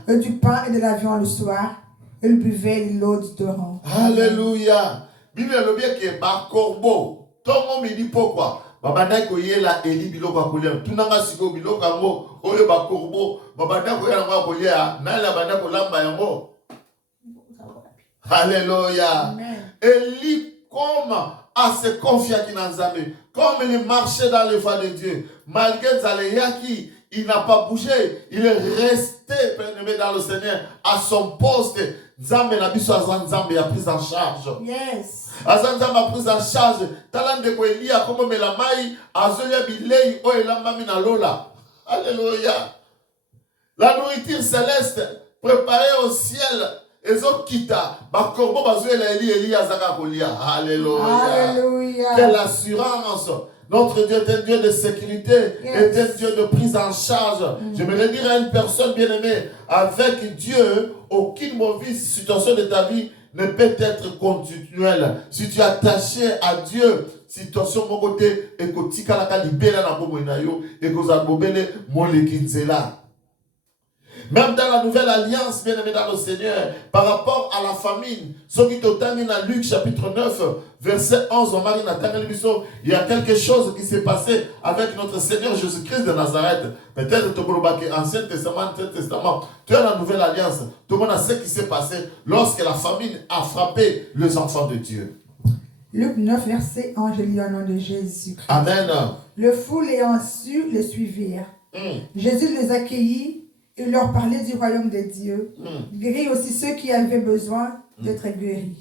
et du pain et de la viande le soir, et il buvait l'eau du torrent. Alléluia. Bible le bien que ba corbeau tongo midi pourquoi babanda ko yela Eli biloko akolia tunanga siko biloko ngo oyo ba corbeau babanda ko yela ngo akolia na la banda ko lamba yango. Alléluia. Eli comme à se confier à Kinanzame, comme il marchait dans le voie de Dieu, malgré Zaléaki, il n'a pas bougé, il est resté dans le Seigneur à son poste. Nzambe na biso Nzambe a pris en charge. Yes. Nzambe a pris en charge. Talande ko Elia comme melamai azolia bilei o elambami na lola. Alléluia. La nourriture céleste préparée au ciel. Ezokita ba korbo bazoela Eli azaka kolia. Alléluia. Alléluia. Quelle assurance. Notre Dieu est un Dieu de sécurité, est un Dieu de prise en charge. J'aimerais dire à une personne bien-aimée, avec Dieu, aucune mauvaise situation de ta vie ne peut être continuelle. Si tu es attaché à Dieu, situation mon côté, et que tu as libéré la bomoinayo, et que tu as libéré mon lekinzela. Même dans la nouvelle alliance, bien aimé dans le Seigneur, par rapport à la famine, ce qui te termine à Luc chapitre 9, verset 11, il y a quelque chose qui s'est passé avec notre Seigneur Jésus-Christ de Nazareth. Peut-être que Ancien Testament, tu as la nouvelle alliance. Tout le monde a ce qui s'est passé lorsque la famine a frappé les enfants de Dieu. Luc 9, verset 11, je lis au nom de Jésus. Amen. Le foule ayant su les suivirent. Jésus les accueillit. Il leur parlait du royaume de Dieu. Il guérit aussi ceux qui avaient besoin d'être guéris.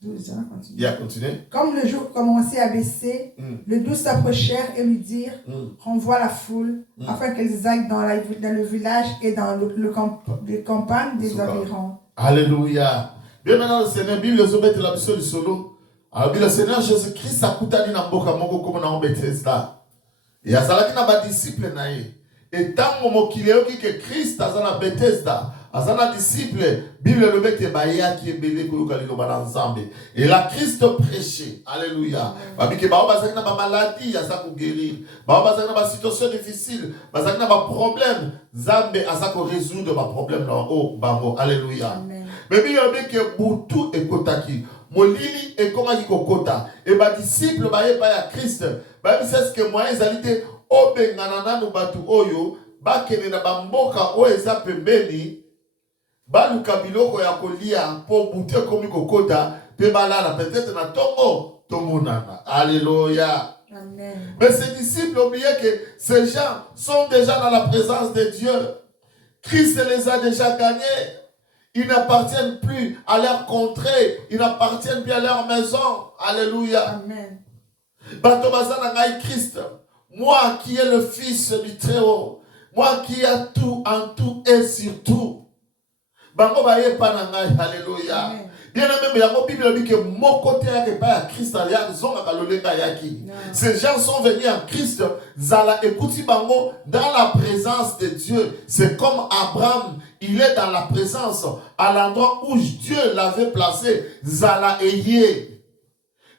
12 ans, continue. Yeah, continue. Comme le jour commençait à baisser, les douze s'approchèrent et lui dirent, renvoie la foule, afin qu'elles aillent dans le village et dans les campagnes des environs. Alléluia. Bien maintenant, le Seigneur, Bible, les obètes la mission du solo. Alors, le Seigneur Jésus-Christ a coûté na mboka moko comme na Bethesda. Et à ça, il n'a pas disciple naïe. Et tant que Christ a dans Bethesda, Azana disciple, Bible le mec baya qui est belé pour le ensemble. Et la Christ prêchait. Alléluia. Parce que bah bazakna ba maladie, asa ko guérir. Bah bazakna ba situation difficile, bazakna ba problème, Zambe asa ko résoudre ba problème là haut, bamo. Alléluia. Mais Bible le mec boutou et kotaki. Molili et comment il kokota. Et ba disciple ba ya Christ. Bah c'est ce que moi ils allaient obengana no batu oyo ba kene na ba mboka o eza pembeni. Baluka biloko ya kolia po bute komi kokota pe balala peut-être na tongo tomonana. Alléluia. Amen. Mais ces disciples oubliaient que ces gens sont déjà dans la présence de Dieu. Christ les a déjà gagnés. Ils n'appartiennent plus à leur contrée, ils n'appartiennent plus à leur maison. Alléluia. Amen. Batobazana ngai Christ, moi qui est le fils du Très-Haut, moi qui a tout en tout et surtout. Bango ba ye pananga, alléluia. Bien même yango Bible dit que mon côté yake pas à Christ ya zonga kalolenga yaki. Ces gens sont venus en Christ, zala écouti bango dans la présence de Dieu. C'est comme Abraham, il est dans la présence à l'endroit où Dieu l'avait placé, zala eye.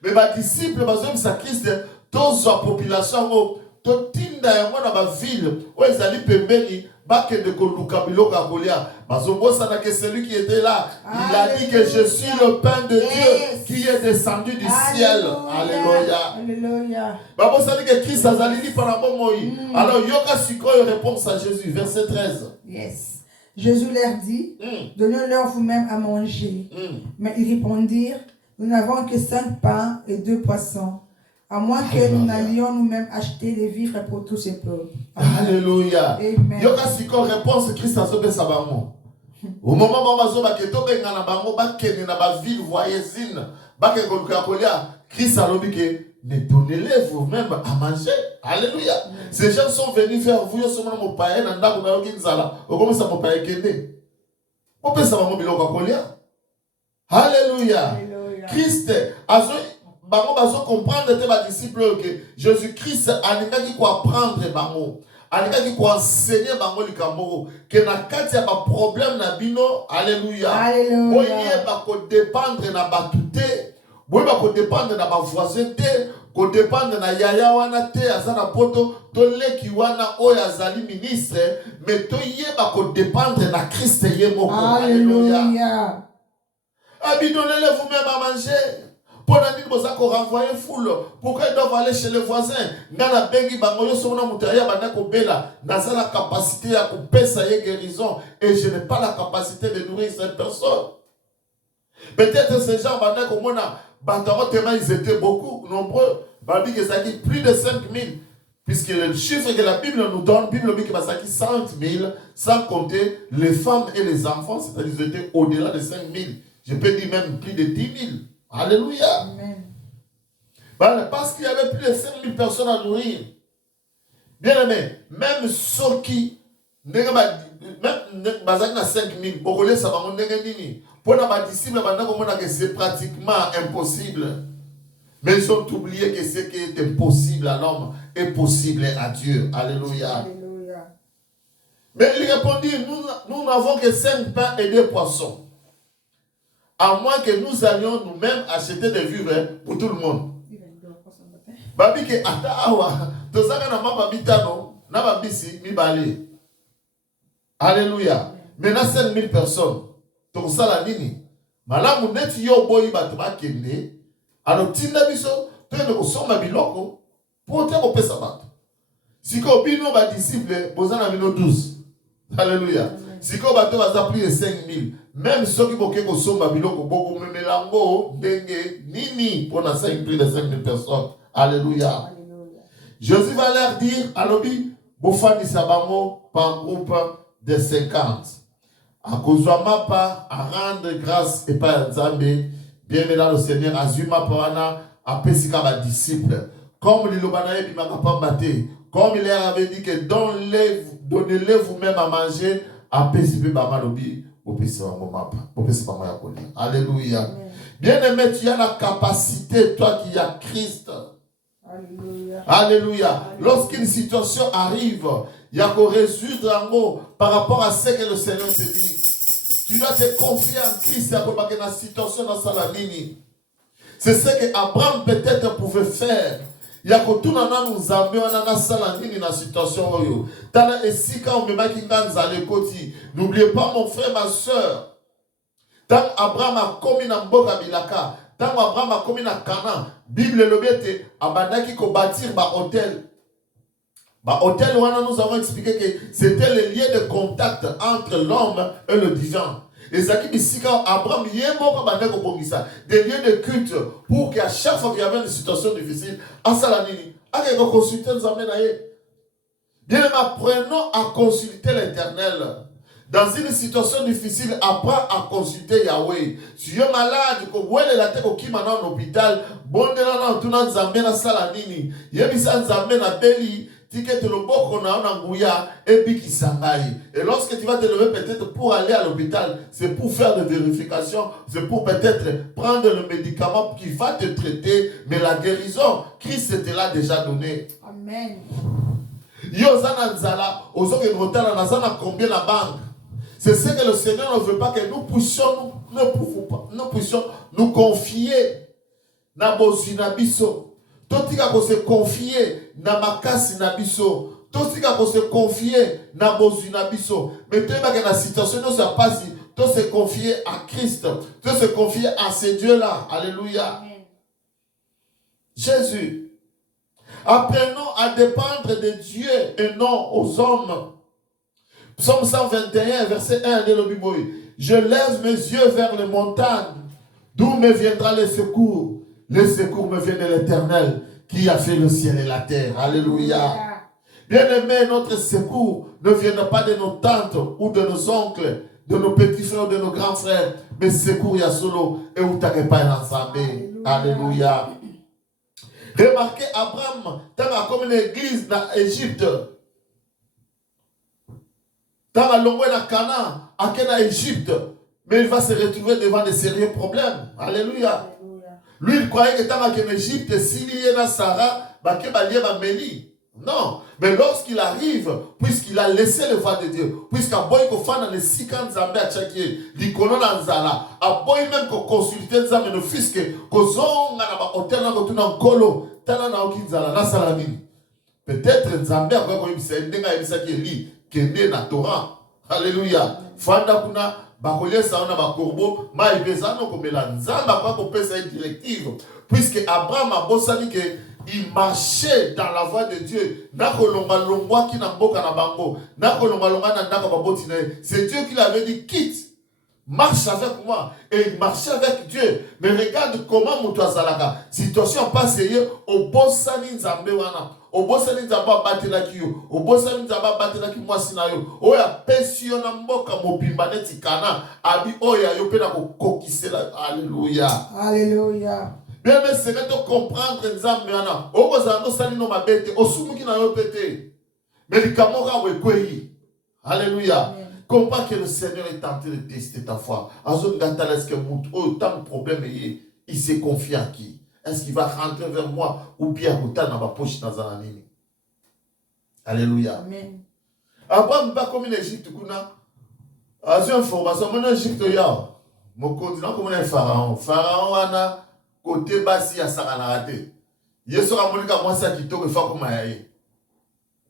Mais ba disciple bazom sa Christ tous sa population to tinda yango na ba ville où ezali pembeni. Que de celui qui était là, il a dit que je suis le pain de Dieu qui est descendu du ciel. Alléluia. Alors, Yoka Sikoyo réponse à Jésus, verset 13. Yes. Jésus leur dit, donnez-leur vous-même à manger. Mais ils répondirent, nous n'avons que 5 pains et 2 poissons. À moins que nous n'allions nous-mêmes acheter des vivres pour tous ces peuples. Alléluia. Yoka Siko réponse Christ à Sobe Sabamo. Au moment où on va se faire na bango bakene na ba ville voisine, bakene koluka kolia, Christ a dit que ne donnez-les vous-même à manger. Alléluia. Ces gens sont venus vers vous, ils sont venus mon païen, nanda kuna yoki nzala. Okomo sa mon païen kende. Ope sa bango biloko kolia. Alléluia. Christ a bango bazo comprendre te ba disciple que Jésus-Christ alinga ki ko apprendre bango alinga ki ko enseigner bango likambo que na kati ya ba problème na bino. Alléluia. Boye ba ko dépendre na batuté, boye ba ko dépendre na ba voisin te, ko dépendre na yaya wana te azana poto to leki wana oyo azali ministre, mais to yeba ko dépendre na Christ ye moko. Alléluia. Abidonnez-les vous-même à manger. Pour renvoyer foule, pourquoi ils doivent aller chez les voisins? Ngana bengi bangoyo sona mutaya banako bela, naza la capacité à couper sa guérison et je n'ai pas la capacité de nourrir cette personne. Peut-être ces gens banako mona bantaro tellement ils étaient beaucoup nombreux, bandi que ça dit plus de 5000 puisque le chiffre que la Bible nous donne, Bible dit que ça dit 100 000 sans compter les femmes et les enfants, c'est-à-dire qu'ils étaient au-delà de 5000. Je peux dire même plus de 10 000. Alléluia. Amen. Parce qu'il y avait plus de 5000 personnes à nourrir. Bien aimé, même ceux qui, même 5000, pour les disciples, c'est pratiquement impossible. Mais ils ont oublié que ce qui est impossible à l'homme est possible à Dieu. Alléluia. Alléluia. Mais il répondit, nous n'avons que 5 pains et 2 poissons. À moins que nous allions nous-mêmes acheter des vivres pour tout le monde. Babi ke ata awa, tozaka na mapa bitano, na babisi mibale. Alléluia. Maintenant 5000 personnes. Tokosala nini? Malamu neti yo boyi bato bakende. Alors tinda biso, tene kosomba biloko, pour te kopesa bato. Siko bino ba disciple, bozana bino 12. Alléluia. Siko bato baza plus de 5000. Même ceux qui boke ko somba biloko boko memelango denge nini pour na 5000 de 5000 personnes. Alléluia. Jésus va leur dire alobi bofandi sabango par groupe de 50. À cause mapa à rendre grâce et pas Nzambe bien dans le Seigneur azuma pana apesika ba disciple comme le lobanaye bimaka pambate comme il leur avait dit que donnez-les vous-même à manger apesipe ba malobi. Alléluia. Bien-aimé, tu as la capacité, toi qui as Christ. Alléluia. Alléluia. Lorsqu'une situation arrive, il y a qu'à résoudre un mot par rapport à ce que le Seigneur te dit. Tu dois te confier en Christ à la situation dans sa nini. C'est ce que Abraham peut-être pouvait faire. Il y a que tout le monde nous a mis dans la situation. N'oubliez pas mon frère, ma soeur. Tant Abraham a commis dans Mboka Bilaka, tant Abraham a commis dans Canaan, Bible le bête, Abandaki ko bâtir ba hôtel. Bah, hôtel, nous avons expliqué que c'était le lien de contact entre l'homme et le divin. Et ça qui dit que Abraham, il y a des liens de culte pour qu'à chaque fois qu'il y avait une situation difficile, à Salanini, à consulter nous amène à bien, apprenons à consulter l'Éternel. Dans une situation difficile, apprends à consulter Yahweh. Si tu es malade, tu es la tête qui maintenant en hôpital, bon de là, tu n'as jamais na Salanini, il y a jamais na Beli. Et lorsque tu vas te lever peut-être pour aller à l'hôpital, c'est pour faire des vérifications, c'est pour peut-être prendre le médicament qui va te traiter, mais la guérison, Christ te l'a déjà donné. Amen. Combien la banque? C'est ce que le Seigneur ne veut pas que nous puissions nous confier dans nos inabisso. Totika ko se confier na makasi na biso. Totika ko se confier na bozu na biso. Mais tu vas que la situation ne soit pas si. Tu se confier à Christ. Tu se confier à ces dieux-là. Alléluia. Amen. Jésus. Apprenons à dépendre de Dieu et non aux hommes. Psaume 121, verset 1 de l'Obiboï. Je lève mes yeux vers les montagnes. D'où me viendra le secours? Le secours me vient de l'Éternel qui a fait le ciel et la terre. Alléluia. Bien-aimé, notre secours ne vient pas de nos tantes ou de nos oncles, de nos petits frères, de nos grands frères, mais secours ya solo et où t'as pas ensemble. Alléluia. Remarquez Abraham, t'as comme l'église dans l'Égypte. T'as l'ongoué dans Canaan, à l'Égypte, mais il va se retrouver devant de sérieux problèmes. Alléluia. Lui, il croyait que tant qu'en Égypte, s'il y a Sarah, non. Mais lorsqu'il arrive, puisqu'il a laissé le voie de Dieu, puisqu'à boy ko fana les 50 zambé à chaque l'ikono nanzala, à boy même ko consulter zambé no fiske, ko zonga na ba hotel na ko tuna kolo, tala na okinzala na salamini. Peut-être zambé a ko yibisa ndenga yibisa ki li kende na Torah. Alléluia. Fanda kuna bakolie saona ba corbeau, ma ibezano ko mela nzamba kwa ko pesa une directive, puisque Abraham a bossani que il marchait dans la voie de Dieu. C'est Dieu qui l'avait dit, quitte, marche avec moi. Et il marchait avec Dieu. Mais regarde comment Moutouazalaka, situation passée, au Bossani Nzambewana, au Bossani Nzamba Batelakio, au Bossani Nzamba Batelaki Mwasinayo, Oya Pessiona Mboka Mobimbaneti Kana, Abi Oya Yopena Kokisela. Alléluia. Alléluia. Bien, mais c'est de comprendre Nzambiana. Okozano sali no mabete, osumuki na yo pete. Mais le kamora wekwei. Alléluia. Comprends que le Seigneur est en train de tester ta foi. Azon gata est-ce que tant de problèmes il se confie à qui? Est-ce qu'il va rentrer vers moi ou bien autant dans ma poche dans un anime? Alléluia. Amen. Abraham pas comme en Égypte kuna. Azon information mon Égypte ya. Mon continent comme un pharaon. Pharaon ana côté basi ya sakanarate. Yesu ramolika mwasa kitoko fa kuma yaye.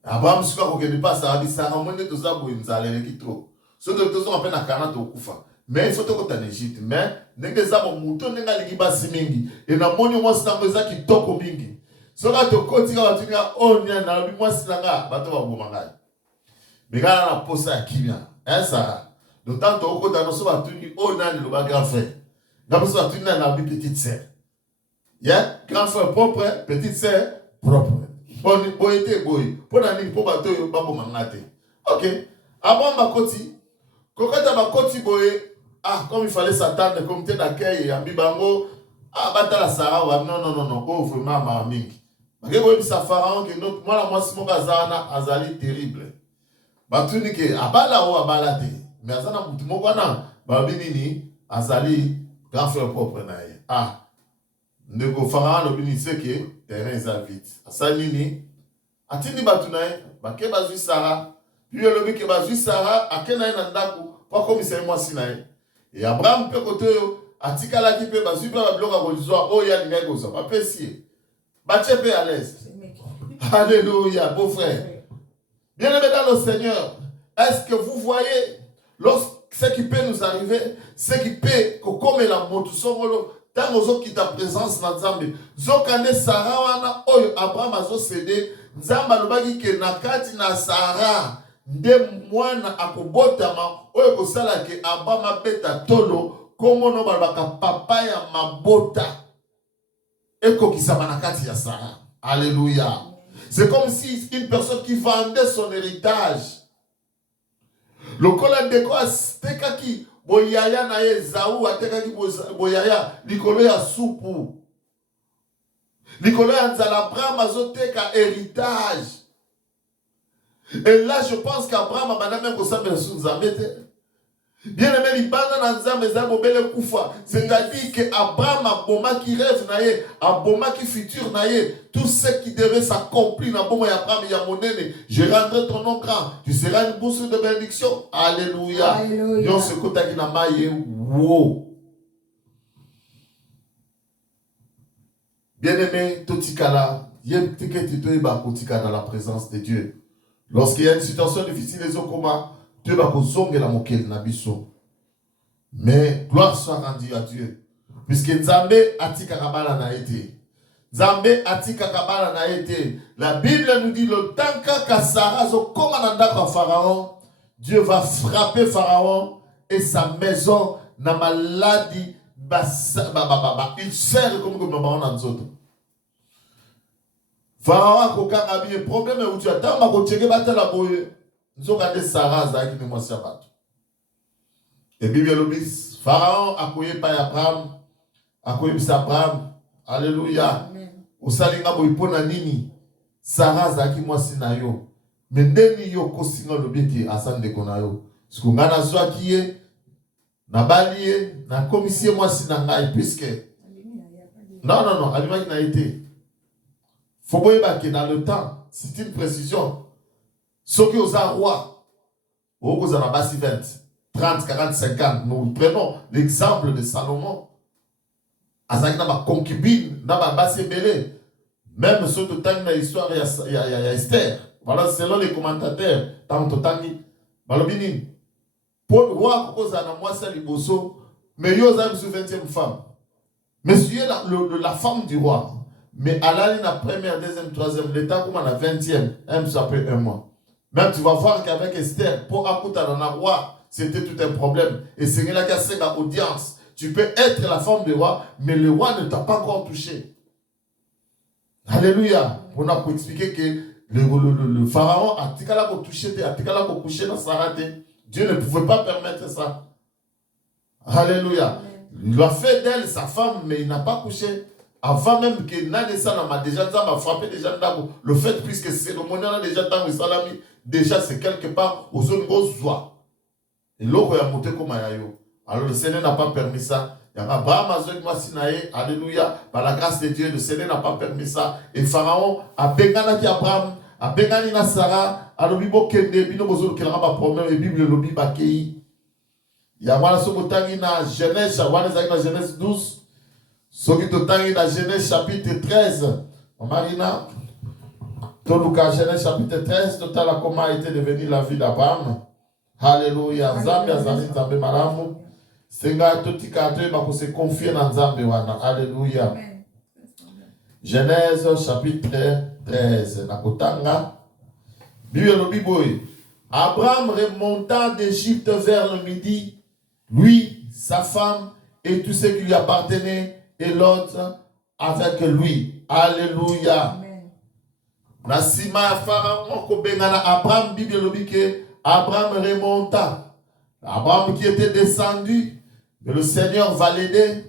Abraham suka kokende pas ça abi Sarah monne to za boinzale kitoko. So de tozo appelle na kana to kufa. Mais il faut to en Égypte, mais ndenge za mo muto ndenga liki basi mingi. Et na moni mwasa na mwasa kitoko mingi. So ka to kotika watinga onya na bi mwasa nga bato ba bomanga. Bigala na posa ya kimia. Ça. D'autant to ko dans so batuni ona ni lo ba grand frère. D'abord so batuni na bi petite sœur. Yeah, grand frère propre, petite sœur propre. Bon, boyete boy. Pour nani pour bato yo babo mangate. OK. Avant bakoti, kokata bakoti boye, comme il fallait s'attendre le comité d'accueil ya bibango, bata la Sarah wa non, oh vraiment ma mingi. Bage boye sa pharaon que notre moi la mwasi mo kazana azali terrible. Batuni ke abala o abala te. Mais azana mutu moko na babini ni azali grand frère propre na ye. Ndeko pharaon lobini seke terrain za vite. Asalini atindi batunaye bake bazui Sarah. Puis le lobi ke bazui Sarah akena na ndaku pas comme c'est moi sinaï. Et Abraham peut côté atikala qui peut basu pas bloc à bolizwa oh ya linga ko ça pas pessier. Bache peut à l'aise. Alléluia, beau frère. Bien-aimés dans le Seigneur, est-ce que vous voyez ce qui peut nous arriver, ce qui peut comme la moto songolo tant aux qui ta présence dans Nzambe. Zokane Sarah wana oyo Abraham azo cédé Nzamba lobaki ke nakati na Sarah nde mwana akobotama oyo kosala ke Abraham abeta tolo komo no balbaka papa ya mabota ekokisama nakati ya Sarah. Alléluia. C'est comme si une personne qui vendait son héritage. Le collègue de quoi tekaki boyaya na ye zaou atekaki boyaya likolo ya soupu. Likolo ya nzala Abraham azoteka héritage. Et là je pense qu'Abraham a même kosambela sous Nzambe. Bien aimé libanda na Nzambe za bobele kufa, c'est-à-dire que Abraham a boma qui rêve na ye, a boma qui futur na ye, tout ce qui devait s'accomplir na boma ya Abraham ya monene, je rendrai ton nom grand, tu seras une bourse de bénédiction. Alléluia. Alléluia. Yon se kota ki na maye wo. Bien aimé totikala, yem tiketi to ba kotika dans la présence de Dieu. Lorsqu'il y a une situation difficile les okoma Dieu va kozonge la mokel na biso. Mais gloire soit rendue à Dieu. Puisque Nzambe atika kabala na été. Nzambe atika kabala na été. La Bible nous dit le temps que Sarah zo commandant kwa Pharaon, Dieu va frapper Pharaon et sa maison na maladie il sert comme maman dans autres. Pharaon ko ka bien problème où tu attends ba ko cheke batala boye. Nous avons Sarah qui nous montre ça. Et Bible le dit, Pharaon a couillé par Abraham, a couillé par Abraham. Alléluia. Au salinga boipona nini, Sarah qui moi sinayo. Mais ndeni yo kosinga le biki asande konayo. Ce qu'on a soit qui est, na balié, na commissaire moi sinangai puisque. Non, aliment qui n'a été. Faut pas que dans le temps, c'est une précision. Ceux qui ont un roi, au cause de la base 20, 30, 40, 50, nous prenons l'exemple de Salomon. Azak n'a pas concubine, n'a pas base belé. Même sur tout temps, l'histoire, il y a Esther. Voilà, selon les commentateurs, tant tout temps, Balobini. Pour le roi, cause de la moitié de Liboso, mais il y a une 20e femme. Monsieur, la femme du roi. Mais à l'année, la première, deuxième, troisième, l'état, comme à la 20e, elle s'appelle un mois. Même tu vas voir qu'avec Esther, pour accouter dans un roi, c'était tout un problème. Et c'est là qu'il y a une audience. Tu peux être la femme du roi, mais le roi ne t'a pas encore touché. Alléluia. On a pour expliquer que le pharaon a touché, a couché dans Sarah. Dieu ne pouvait pas permettre ça. Alléluia. Il a fait d'elle sa femme, mais il n'a pas couché. Avant même que Nadessa n'a déjà frappé déjà le fait puisque c'est le monde a déjà tant salami déjà c'est quelque part aux zones grosses joie. Et l'eau a monté comme ayo. Alors le Seigneur n'a pas permis ça. Il y a Abraham azok masinae, alléluia, par la grâce de Dieu, le Seigneur n'a pas permis ça. Et Pharaon a bengana ki Abraham, a bengani na Sarah, a lobibo kende bino bozo kelanga ba problème et Bible lobi ba kei. Il y a voilà ce botangi na Genèse, wana zaki na Genèse 12. Ce qui te tient dans Genèse chapitre 13. Marina, tout le cas, Genèse chapitre 13, total à comment a été devenue la vie d'Abraham. Alléluia. Zambia, Zambia, Malamu. Senga, tout le cas, il va se confier dans Zambia. Alléluia. Genèse chapitre 13. Nakotanga. Abraham remonta d'Égypte vers le midi, lui, sa femme et tout ce qui lui appartenait. Et l'autre avec lui. Alléluia. Nasima Pharaon ko bengana Abraham Bible lobike Abraham remonta. Abraham qui était descendu, mais le Seigneur va l'aider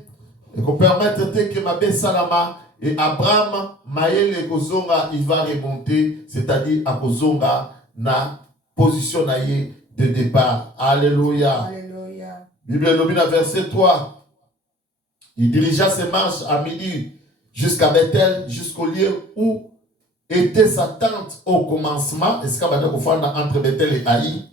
et qu'on permette que ma salama et Abraham maele kozonga il va remonter, c'est-à-dire à kozonga na position de départ. Alléluia. Alléluia. Bible lobina verset 3. Il dirigea ses marches à midi jusqu'à Bethel, jusqu'au lieu où était sa tente au commencement. Est-ce qu'il y a entre Bethel et Haï?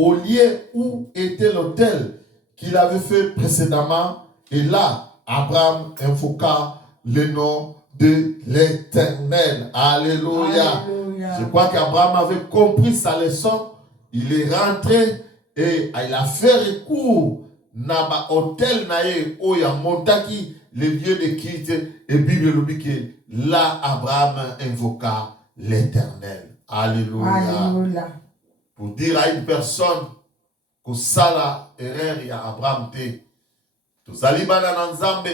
au lieu où était l'autel qu'il avait fait précédemment. Et là, Abraham invoqua le nom de l'Éternel. Alléluia. Alléluia. Je crois qu'Abraham avait compris sa leçon. Il est rentré et il a fait recours na hôtel nae oya montaki le lieu de culte et Bible nous dit que là Abraham invoqua l'Éternel. Alléluia. Alléluia. Pour dire à une personne que ça erreur il y a Abraham te. Tous alibana na Nzambe.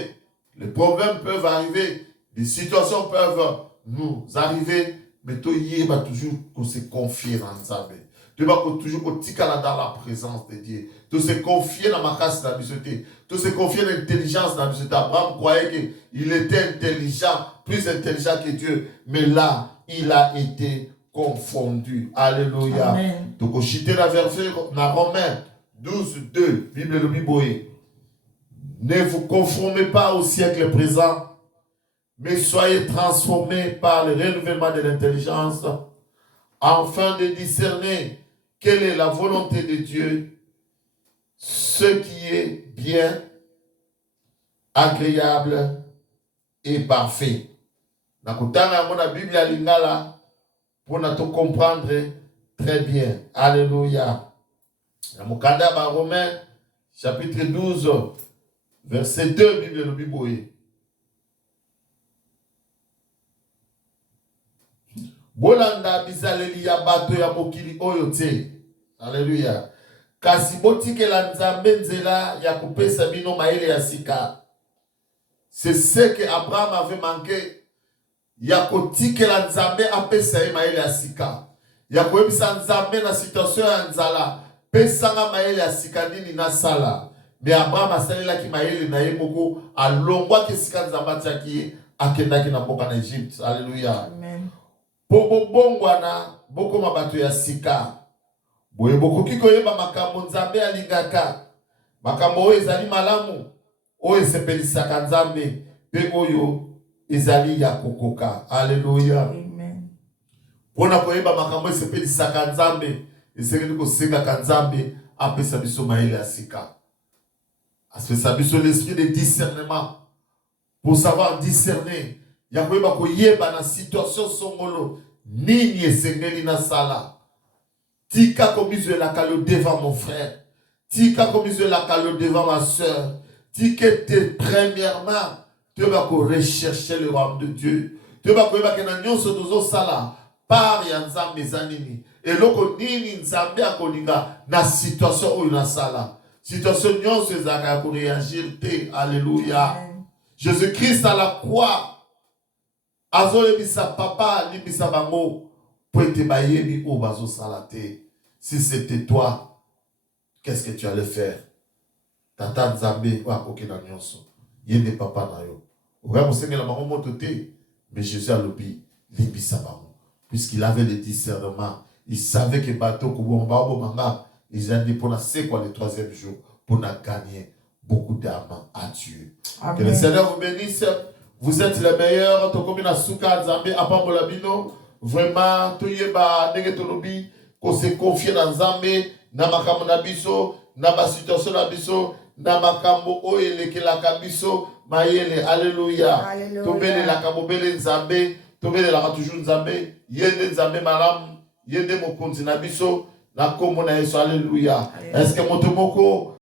Les problèmes peuvent arriver, les situations peuvent nous arriver, mais tu va toujours qu'on se confie dans Nzambe. Tu vas toujours qu'on tika dans la présence de Dieu. Tu se confier dans ma casse dans la société. Tu se confier dans l'intelligence dans la société. Abraham croyait qu'il était intelligent, plus intelligent que Dieu. Mais là, il a été confondu. Alléluia. Amen. Donc, chiter la verset dans Romains 12, 2, Bible le Biboé. Ne vous conformez pas au siècle présent, mais soyez transformés par le renouvellement de l'intelligence, afin de discerner quelle est la volonté de Dieu, ce qui est bien, agréable et parfait. Nakutanga mona Bible à lingala pour nous comprendre très bien. Alléluia. Namukanda ba Romains chapitre 12 verset 2 Bible le Bible. Bolanda bizaleli ya bato ya mokili oyo te. Alléluia. Kasi botikela Nzambe nzela ya kopesa bino maele ya sika. C'est ce que Abraham avait manqué. Ya kotikela Nzambe apesa ye maele ya sika. Ya koyebisa Nzambe na situation ya nzala. Pesanga maele ya sika nini na sala. Mais Abraham asalelaki maele na ye moko alongwaki sika Nzambe atiaki ye akendaki na mboka na Egypte. Alléluia. Amen. Po bongwana boko mabato ya sika. Boye bokoki koyeba makambo Nzambe alingaka. Makambo oyo ezali malamu. Oyo esepelisaka Nzambe. Pe oyo ezali ya kokoka. Alléluia. Amen. Pona koyeba makambo esepelisaka Nzambe. Esengeli kosengaka Nzambe apesa biso maele ya sika. Apesa biso l'esprit de discernement. Pour savoir discerner. Ya koyeba koyeba na situation songolo. Nini esengeli na sala. Tika komiswe la kalo devant mon frère. Tika komiswe la kalo devant ma soeur. Tika te premièrement. Tu vas rechercher le royaume de Dieu. Tu vas koyeba kena nyonso tozo sala. Par ya Nzambe zanini. Et loko nini Nzambe akolinga na situation oyo na sala. Situation nyonso ezaka ko réagir te. Alléluia. Jésus-Christ à la croix. Azoyebisa papa libisa bango. Si c'était toi, qu'est-ce que tu allais faire? Tata Nzambe wa kokena nyonso. Yende papa na yo. Oga mosengela bango moto te, mais Jésus a lobi libisa bango. Puisqu'il avait le discernement, il savait que bateau kubomba obomanga, ils ont dit pour la c'est quoi le troisième jour pour gagner beaucoup d'âmes à Dieu. Amen. Que le Seigneur vous bénisse. Vous êtes les meilleurs. Tokomina suka Nzambe apambola bino. Vraiment, tout y ba negetolobi, qu'on se confie dans Nzambe, na makambo na biso, na ba situation na biso, na makambo oyeleke la kabiso, mayele, alléluia. Tobele la kabobele Nzambe, tobele la toujours Nzambe, yende Nzambe malam, yende mokonzi na biso, na kombo na Yesu, alléluia. Est-ce que motomoko